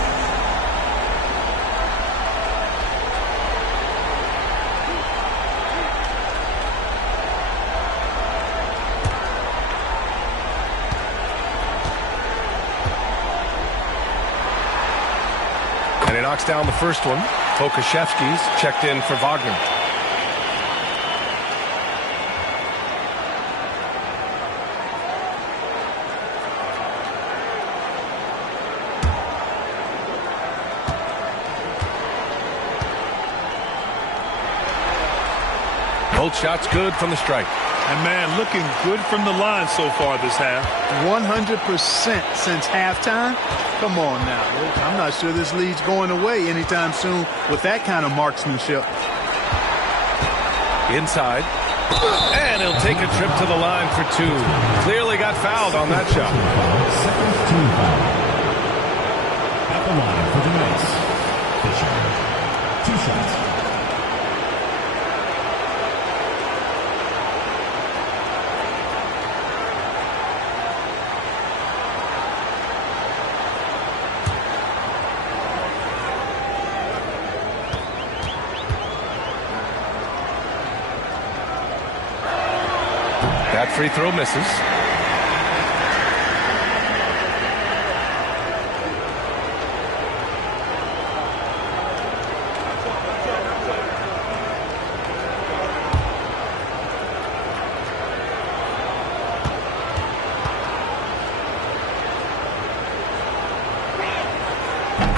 And he knocks down the first one. Pokashevsky's checked in for Wagner. Both shots good from the stripe. And man, looking good from the line so far this half. 100% since halftime. Come on now. I'm not sure this lead's going away anytime soon with that kind of marksmanship. Inside. And he'll take a trip to the line for 2. Clearly got fouled on that shot. Second team foul. At the line for the Knights. Fisher. 2 shots. That free throw misses.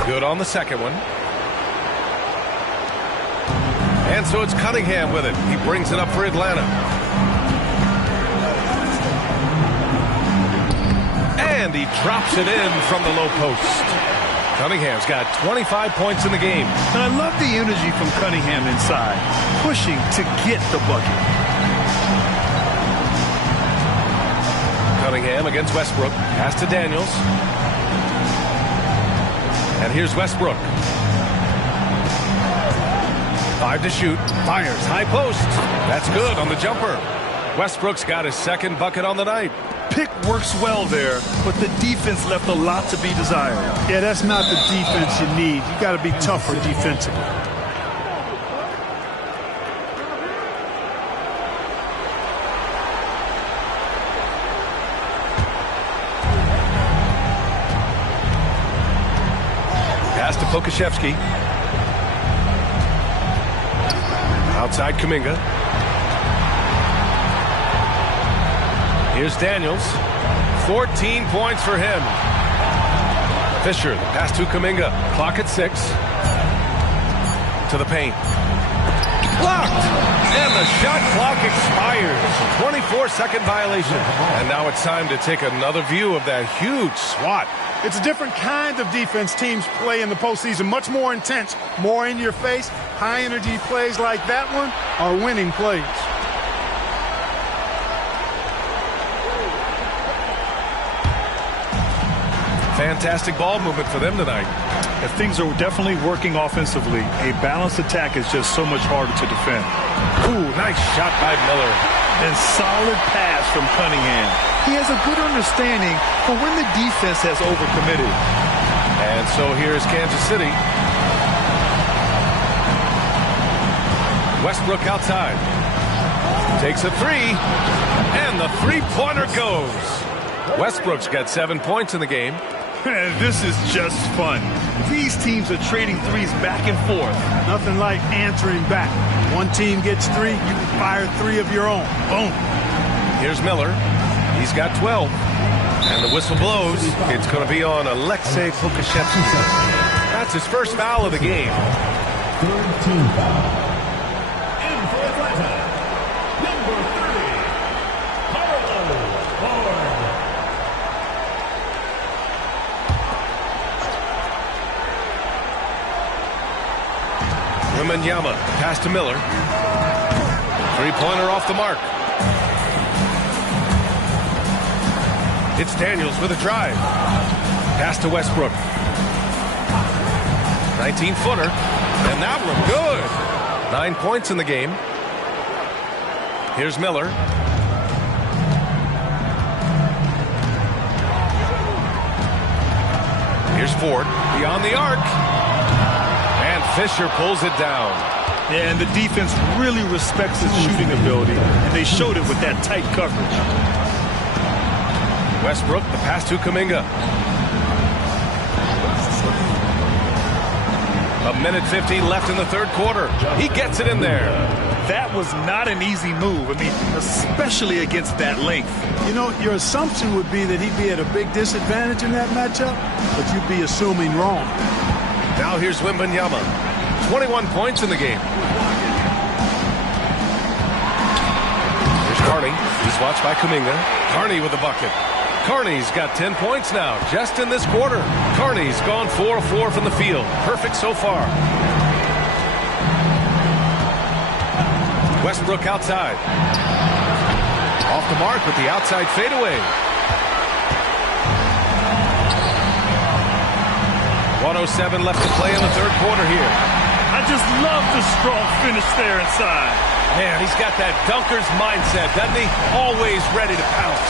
Good on the second one. And so it's Cunningham with it. He brings it up for Atlanta. And he drops it in from the low post. Cunningham's got 25 points in the game. And I love the energy from Cunningham inside, pushing to get the bucket. Cunningham against Westbrook. Pass to Daniels. And here's Westbrook. 5 to shoot. Fires. High post. That's good on the jumper. Westbrook's got his second bucket on the night. Pick works well there, but the defense left a lot to be desired. Yeah, that's not the defense you need. You got to be tougher defensively. Pass to Pokashevsky. Outside Kuminga. Here's Daniels. 14 points for him. Fisher, the pass to Kuminga. Clock at 6. To the paint. Blocked! And the shot clock expires. 24-second violation. And now it's time to take another view of that huge swat. It's a different kind of defense teams play in the postseason. Much more intense, more in your face. High-energy plays like that one are winning plays. Fantastic ball movement for them tonight. If things are definitely working offensively, a balanced attack is just so much harder to defend. Ooh, nice shot by Miller. And solid pass from Cunningham. He has a good understanding for when the defense has overcommitted. And so here's Kansas City. Westbrook outside. Takes a three. And the three-pointer goes. Westbrook's got 7 points in the game. This is just fun. These teams are trading threes back and forth. Nothing like answering back. One team gets 3, you can fire 3 of your own. Boom. Here's Miller. He's got 12. And the whistle blows. It's going to be on Alexei Pokashevsky. That's his first foul of the game. Third team foul. In for Atlanta, number 30, Carlo Ford. Wembanyama, pass to Miller. Three-pointer off the mark. It's Daniels with a drive. Pass to Westbrook. 19-footer. And that one good. 9 points in the game. Here's Miller. Here's Ford. Beyond the arc. And Fisher pulls it down. Yeah, and the defense really respects his shooting ability, and they showed it with that tight coverage. Westbrook, the pass to Kuminga. A minute 15 left in the third quarter. He gets it in there. That was not an easy move. I mean, especially against that length. You know, your assumption would be that he'd be at a big disadvantage in that matchup, but you'd be assuming wrong. Now here's Wembanyama. 21 points in the game. Here's Carney. He's watched by Kuminga. Carney with the bucket. Carney's got 10 points now, just in this quarter. Carney's gone 4 of 4 from the field. Perfect so far. Westbrook outside. Off the mark with the outside fadeaway. 1:07 left to play in the third quarter here. I just love the strong finish there inside. Man, he's got that dunker's mindset, doesn't he? Always ready to pounce.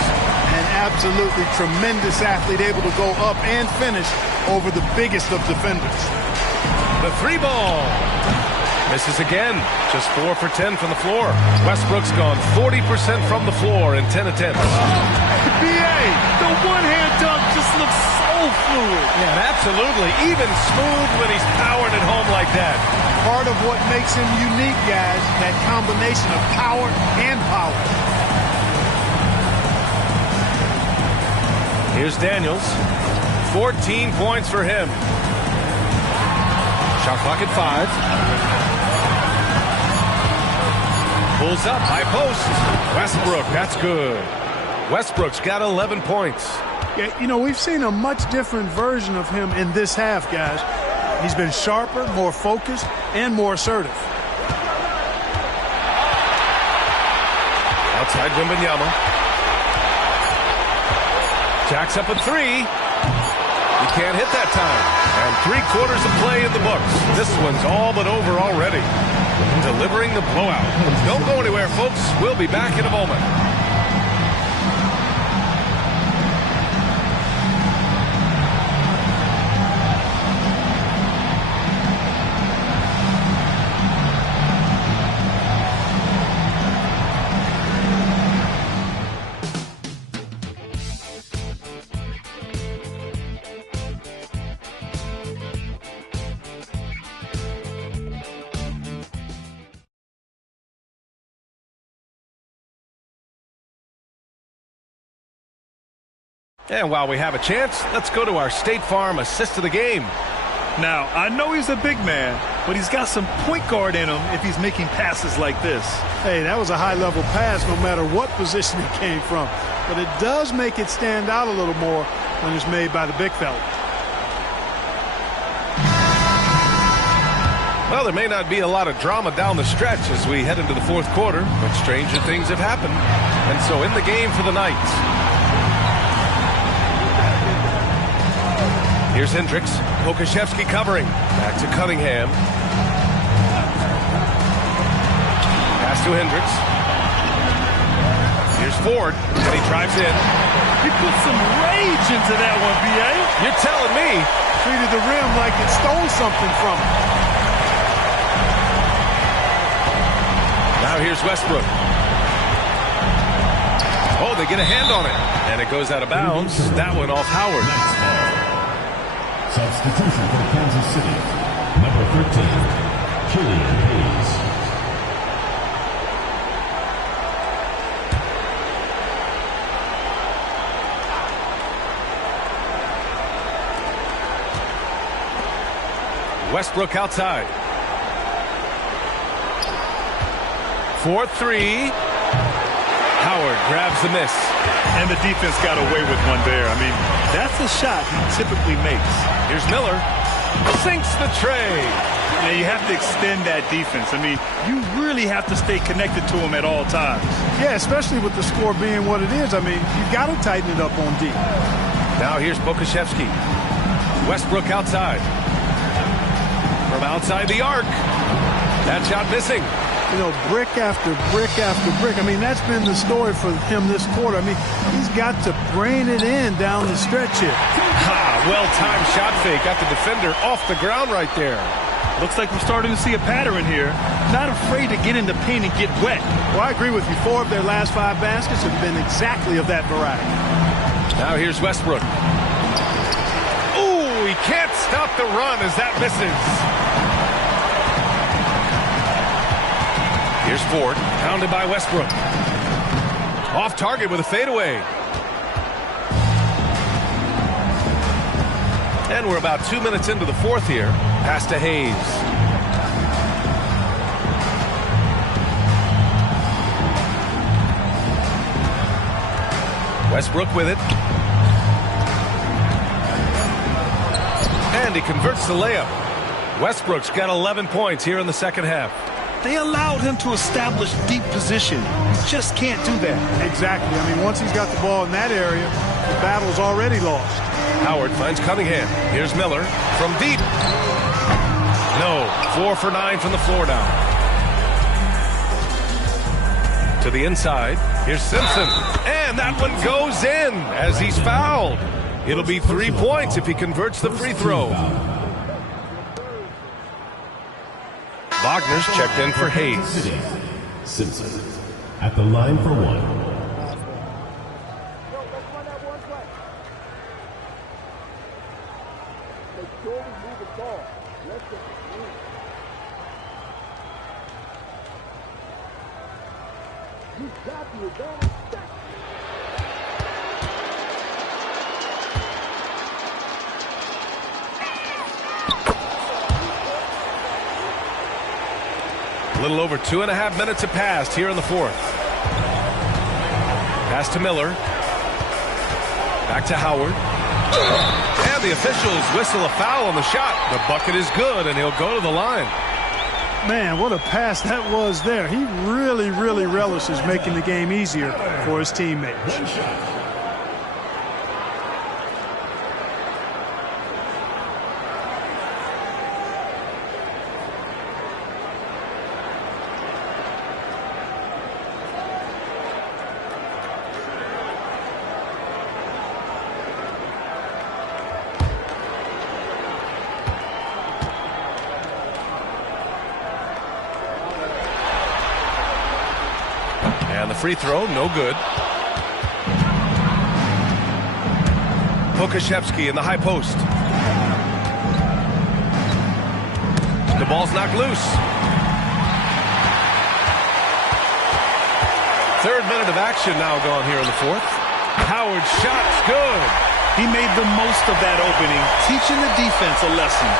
An absolutely tremendous athlete, able to go up and finish over the biggest of defenders. The three ball. Misses again. Just 4 for 10 from the floor. Westbrook's gone 40% from the floor in 10 attempts. BA, the one-hand dunk just looks so fluid. Yeah, absolutely. Even smooth when he's powering it home like that. Part of what makes him unique, guys, that combination of power and power. Here's Daniels. 14 points for him. Shot clock at 5. Pulls up, high post. Westbrook, that's good. Westbrook's got 11 points. Yeah, you know, we've seen a much different version of him in this half, guys. He's been sharper, more focused, and more assertive. Outside Wembanyama. Jacks up a 3. He can't hit that time. And 3/4 of play in the books. This one's all but over already. Delivering the blowout. Don't go anywhere, folks. We'll be back in a moment. And while we have a chance, let's go to our State Farm assist of the game. Now, I know he's a big man, but he's got some point guard in him if he's making passes like this. Hey, that was a high-level pass no matter what position it came from. But it does make it stand out a little more when it's made by the big fella. Well, there may not be a lot of drama down the stretch as we head into the fourth quarter, but stranger things have happened. And so in the game for the Knights, Here's Hendricks. Pokashevsky covering. Back to Cunningham. Pass to Hendricks. Here's Ford, and he drives in. He put some rage into that one, B.A. You're telling me. Treated the rim like it stole something from him. Now here's Westbrook. Oh, they get a hand on it. And it goes out of bounds. That one off Howard. Substitution for Kansas City. Number 13, Killian Hayes. Westbrook outside. 4-3. Howard grabs the miss. And the defense got away with one there. I mean, that's a shot he typically makes. Here's Miller. Sinks the tray. Now, you have to extend that defense. I mean, you really have to stay connected to him at all times. Yeah, especially with the score being what it is. I mean, you got to tighten it up on D. Now here's Pokashevsky. Westbrook outside. From outside the arc. That shot missing. You know, brick after brick after brick. I mean, that's been the story for him this quarter. I mean, he's got to brain it in down the stretch here. Well-timed shot fake. Got the defender off the ground right there. Looks like we're starting to see a pattern here. Not afraid to get in the paint and get wet. Well, I agree with you. 4 of their last 5 baskets have been exactly of that variety. Now here's Westbrook. Ooh, he can't stop the run as that misses. Here's Ford, pounded by Westbrook. Off target with a fadeaway. And we're about 2 minutes into the fourth here. Pass to Hayes. Westbrook with it. And he converts the layup. Westbrook's got 11 points here in the second half. They allowed him to establish deep position. He just can't do that. Exactly. I mean, once he's got the ball in that area, the battle's already lost. Howard finds Cunningham. Here's Miller from deep. No. 4 for 9 from the floor now. To the inside. Here's Simpson. And that one goes in as he's fouled. It'll be 3 points if he converts the free throw. Wagner's checked in for Hayes. Simpson at the line for 1. A little over 2.5 minutes have passed here in the fourth. Pass to Miller. Back to Howard. And the officials whistle a foul on the shot. The bucket is good, and he'll go to the line. Man, what a pass that was there. He really, really relishes making the game easier for his teammates. And the free throw, no good. Pokashevsky in the high post. The ball's knocked loose. 3rd minute of action now gone here in the fourth. Howard's shot's good. He made the most of that opening, teaching the defense a lesson.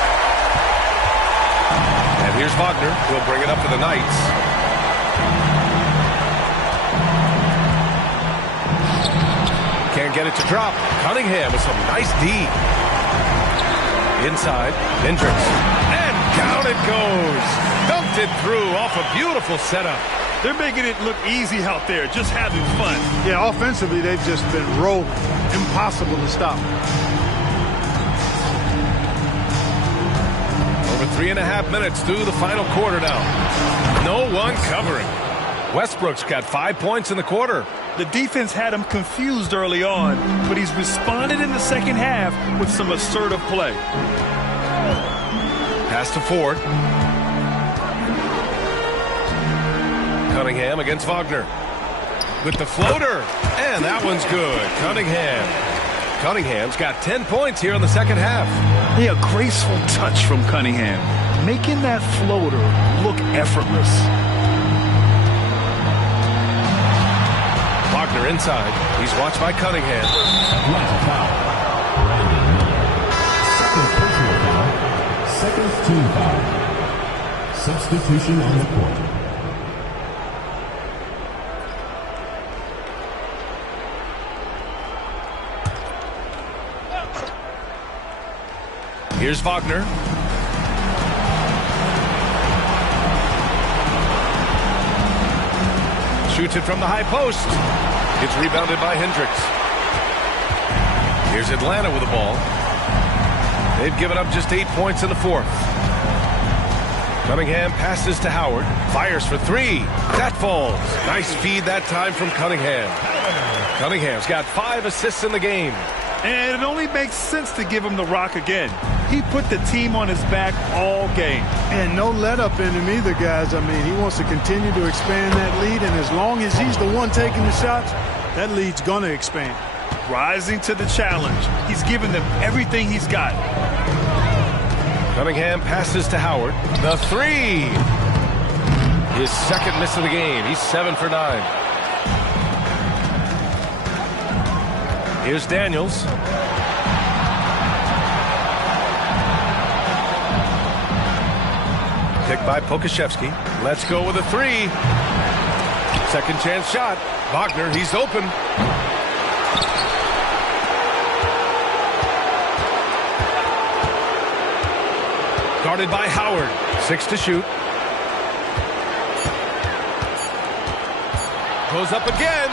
And here's Wagner. He'll bring it up for the Knights. Can't get it to drop. Cunningham with some nice D. Inside, Hendricks. And down it goes. Dumped it through off a beautiful setup. They're making it look easy out there, just having fun. Yeah, offensively, they've just been rolling. Impossible to stop. 3.5 minutes through the final quarter now. No one covering. Westbrook's got 5 points in the quarter. The defense had him confused early on, but he's responded in the second half with some assertive play. Pass to Ford. Cunningham against Wagner. With the floater, and that one's good. Cunningham's got 10 points here in the second half. Yeah, a graceful touch from Cunningham, making that floater look effortless. Wagner inside. He's watched by Cunningham. Atlanta foul. Brandon Miller. Second personal foul. Second team foul. Substitution on the court. Here's Wagner. Shoots it from the high post. It's rebounded by Hendricks. Here's Atlanta with the ball. They've given up just 8 points in the fourth. Cunningham passes to Howard. Fires for three. That falls. Nice feed that time from Cunningham. Cunningham's got 5 assists in the game. And it only makes sense to give him the rock again. He put the team on his back all game. And no let up in him either, guys. I mean, he wants to continue to expand that lead, and as long as he's the one taking the shots, that lead's going to expand. Rising to the challenge. He's given them everything he's got. Cunningham passes to Howard. The three. His second miss of the game. He's 7 for 9. Here's Daniels. Picked by Pokashevsky. Let's go with a three. Second chance shot. Wagner, he's open. Guarded by Howard. 6 to shoot. Goes up again.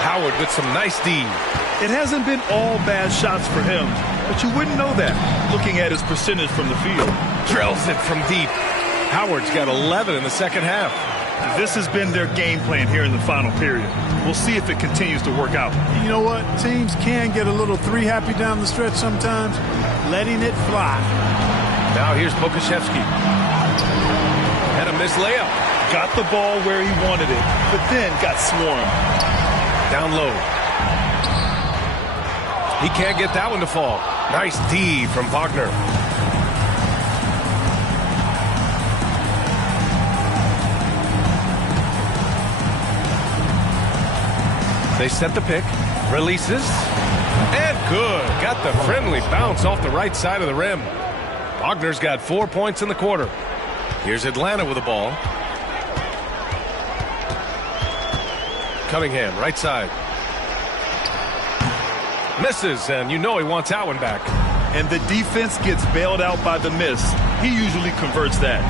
Howard with some nice D. It hasn't been all bad shots for him, but you wouldn't know that looking at his percentage from the field. Drills it from deep. Howard's got 11 in the second half. This has been their game plan here in the final period. We'll see if it continues to work out. You know what? Teams can get a little three happy down the stretch sometimes, letting it fly. Now here's Pokashevsky. And a missed layup. Got the ball where he wanted it, but then got swarmed. Down low. He can't get that one to fall. Nice D from Wagner. They set the pick. Releases. And good. Got the friendly bounce off the right side of the rim. Wagner's got 4 points in the quarter. Here's Atlanta with the ball. Cunningham, right side. Misses, and you know he wants that one back. And the defense gets bailed out by the miss. He usually converts that.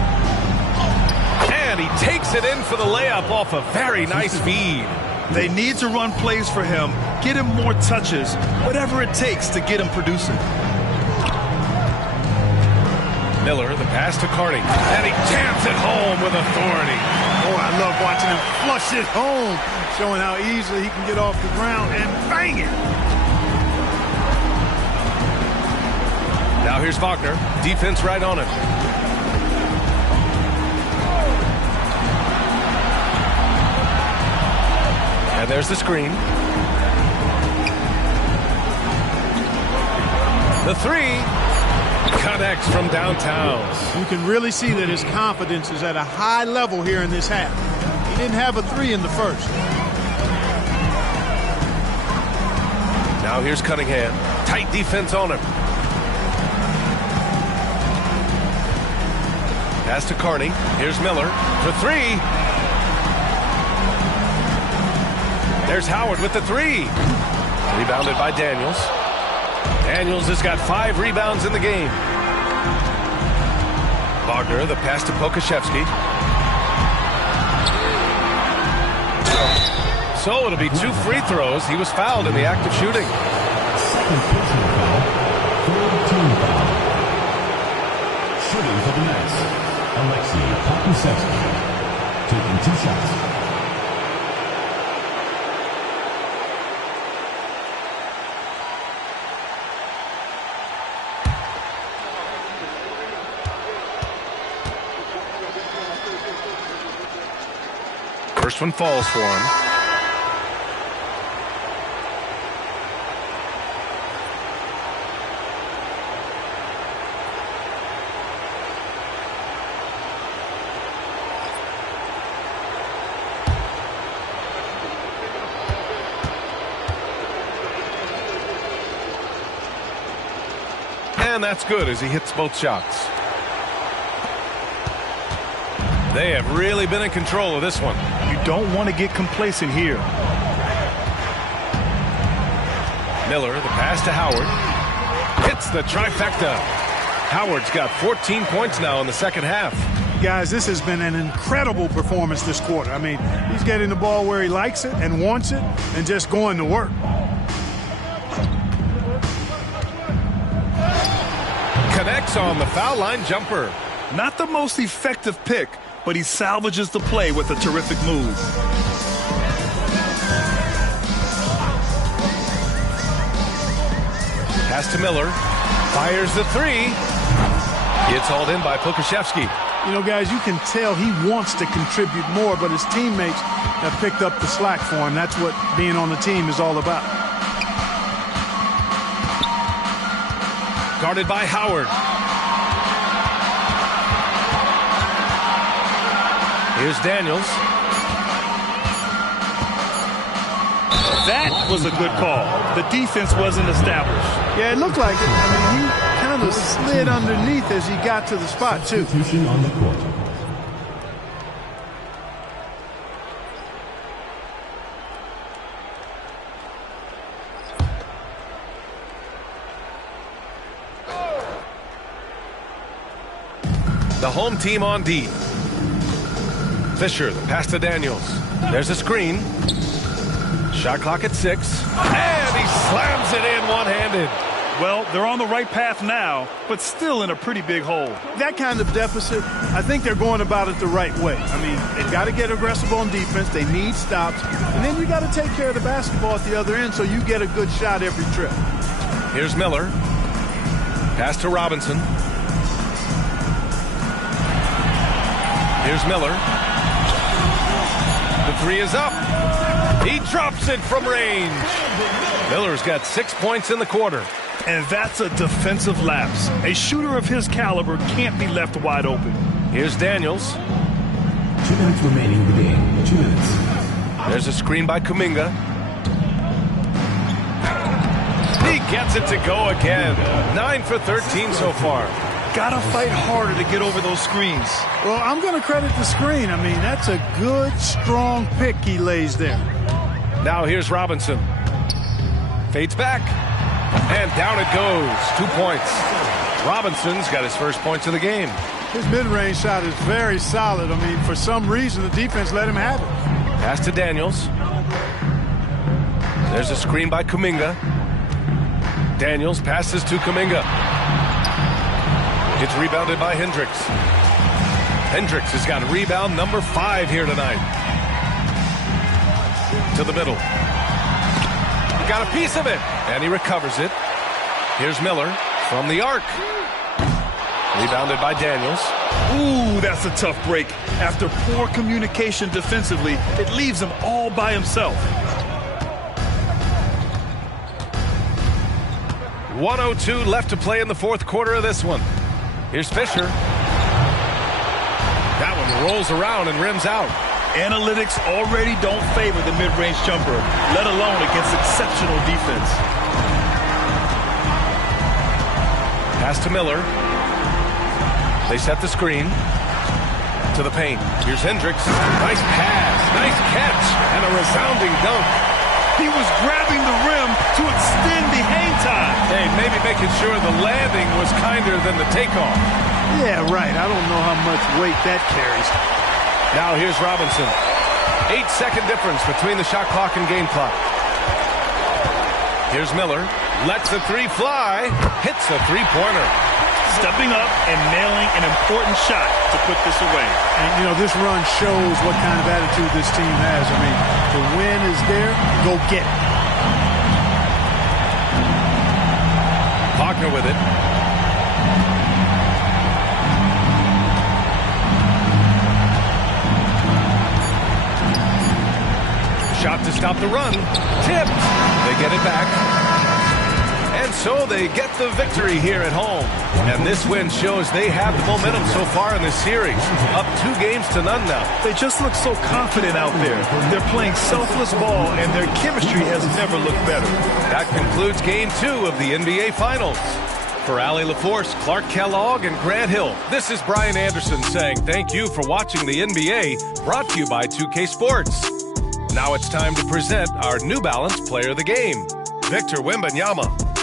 And he takes it in for the layup off a very nice feed. They need to run plays for him, get him more touches, whatever it takes to get him producing. Miller, the pass to Carney, and he jams it home with authority. Oh, I love watching him flush it home, showing how easily he can get off the ground and bang it. Now here's Wagner. Defense right on it. And there's the screen. The three connects from downtown. You can really see that his confidence is at a high level here in this half. He didn't have a three in the first. Now here's Cunningham. Tight defense on him. Pass to Carney. Here's Miller for three. There's Howard with the three. Rebounded by Daniels. Daniels has got 5 rebounds in the game. Wagner, the pass to Pokashevsky. So it'll be 2 free throws. He was fouled in the act of shooting. Second personal foul. Third team foul. Shooting for the Knights, Alexei Pokusevsky. Taking 2 shots. First one falls for him. And that's good as he hits both shots. They have really been in control of this one. You don't want to get complacent here. Miller, the pass to Howard. Hits the trifecta. Howard's got 14 points now in the second half. Guys, this has been an incredible performance this quarter. I mean, he's getting the ball where he likes it and wants it and just going to work. Connects on the foul line jumper. Not the most effective pick, but he salvages the play with a terrific move. Pass to Miller. Fires the three. Gets hauled in by Pokusevsky. You know, guys, you can tell he wants to contribute more, but his teammates have picked up the slack for him. That's what being on the team is all about. Guarded by Howard. Here's Daniels. That was a good call. The defense wasn't established. Yeah, it looked like it. I mean, he kind of slid underneath as he got to the spot, too. Substitution on the court. The home team on D. Fisher, the pass to Daniels. There's a screen. Shot clock at 6. And he slams it in one-handed. Well, they're on the right path now, but still in a pretty big hole. That kind of deficit, I think they're going about it the right way. I mean, they've got to get aggressive on defense. They need stops. And then you got to take care of the basketball at the other end so you get a good shot every trip. Here's Miller. Pass to Robinson. Here's Miller. The three is up. He drops it from range. Miller's got 6 points in the quarter. And that's a defensive lapse. A shooter of his caliber can't be left wide open. Here's Daniels. 2 minutes remaining in the game. 2 minutes. There's a screen by Kuminga. He gets it to go again. 9 for 13 so far. Gotta fight harder to get over those screens. Well, I'm going to credit the screen. I mean, that's a good, strong pick he lays there. Now here's Robinson. Fades back. And down it goes. 2 points. Robinson's got his first points of the game. His mid-range shot is very solid. I mean, for some reason, the defense let him have it. Pass to Daniels. There's a screen by Kuminga. Daniels passes to Kuminga. It's rebounded by Hendricks. Hendricks has got rebound number 5 here tonight. To the middle. Got a piece of it, and he recovers it. Here's Miller from the arc. Rebounded by Daniels. Ooh, that's a tough break. After poor communication defensively, it leaves him all by himself. 1:02 left to play in the fourth quarter of this one. Here's Fisher. That one rolls around and rims out. Analytics already don't favor the mid-range jumper, let alone against exceptional defense. Pass to Miller. They set the screen. To the paint. Here's Hendricks. Nice pass. Nice catch. And a resounding dunk. He was grabbing the rim to extend the hang time. Hey, maybe making sure the landing was kinder than the takeoff. Yeah, right. I don't know how much weight that carries. Now here's Robinson. 8-second difference between the shot clock and game clock. Here's Miller. Lets the three fly. Hits a three-pointer. stepping up and nailing an important shot to put this away. And, you know, this run shows what kind of attitude this team has. I mean, the win is there. Go get it. Parker with it. Shot to stop the run. Tipped. They get it back. And so they get the victory here at home. And this win shows they have the momentum so far in this series. Up 2-0 now. They just look so confident out there. They're playing selfless ball, and their chemistry has never looked better. That concludes Game 2 of the NBA Finals. For Allie LaForce, Clark Kellogg, and Grant Hill, this is Brian Anderson saying thank you for watching the NBA, brought to you by 2K Sports. Now it's time to present our New Balance Player of the Game, Victor Wembanyama.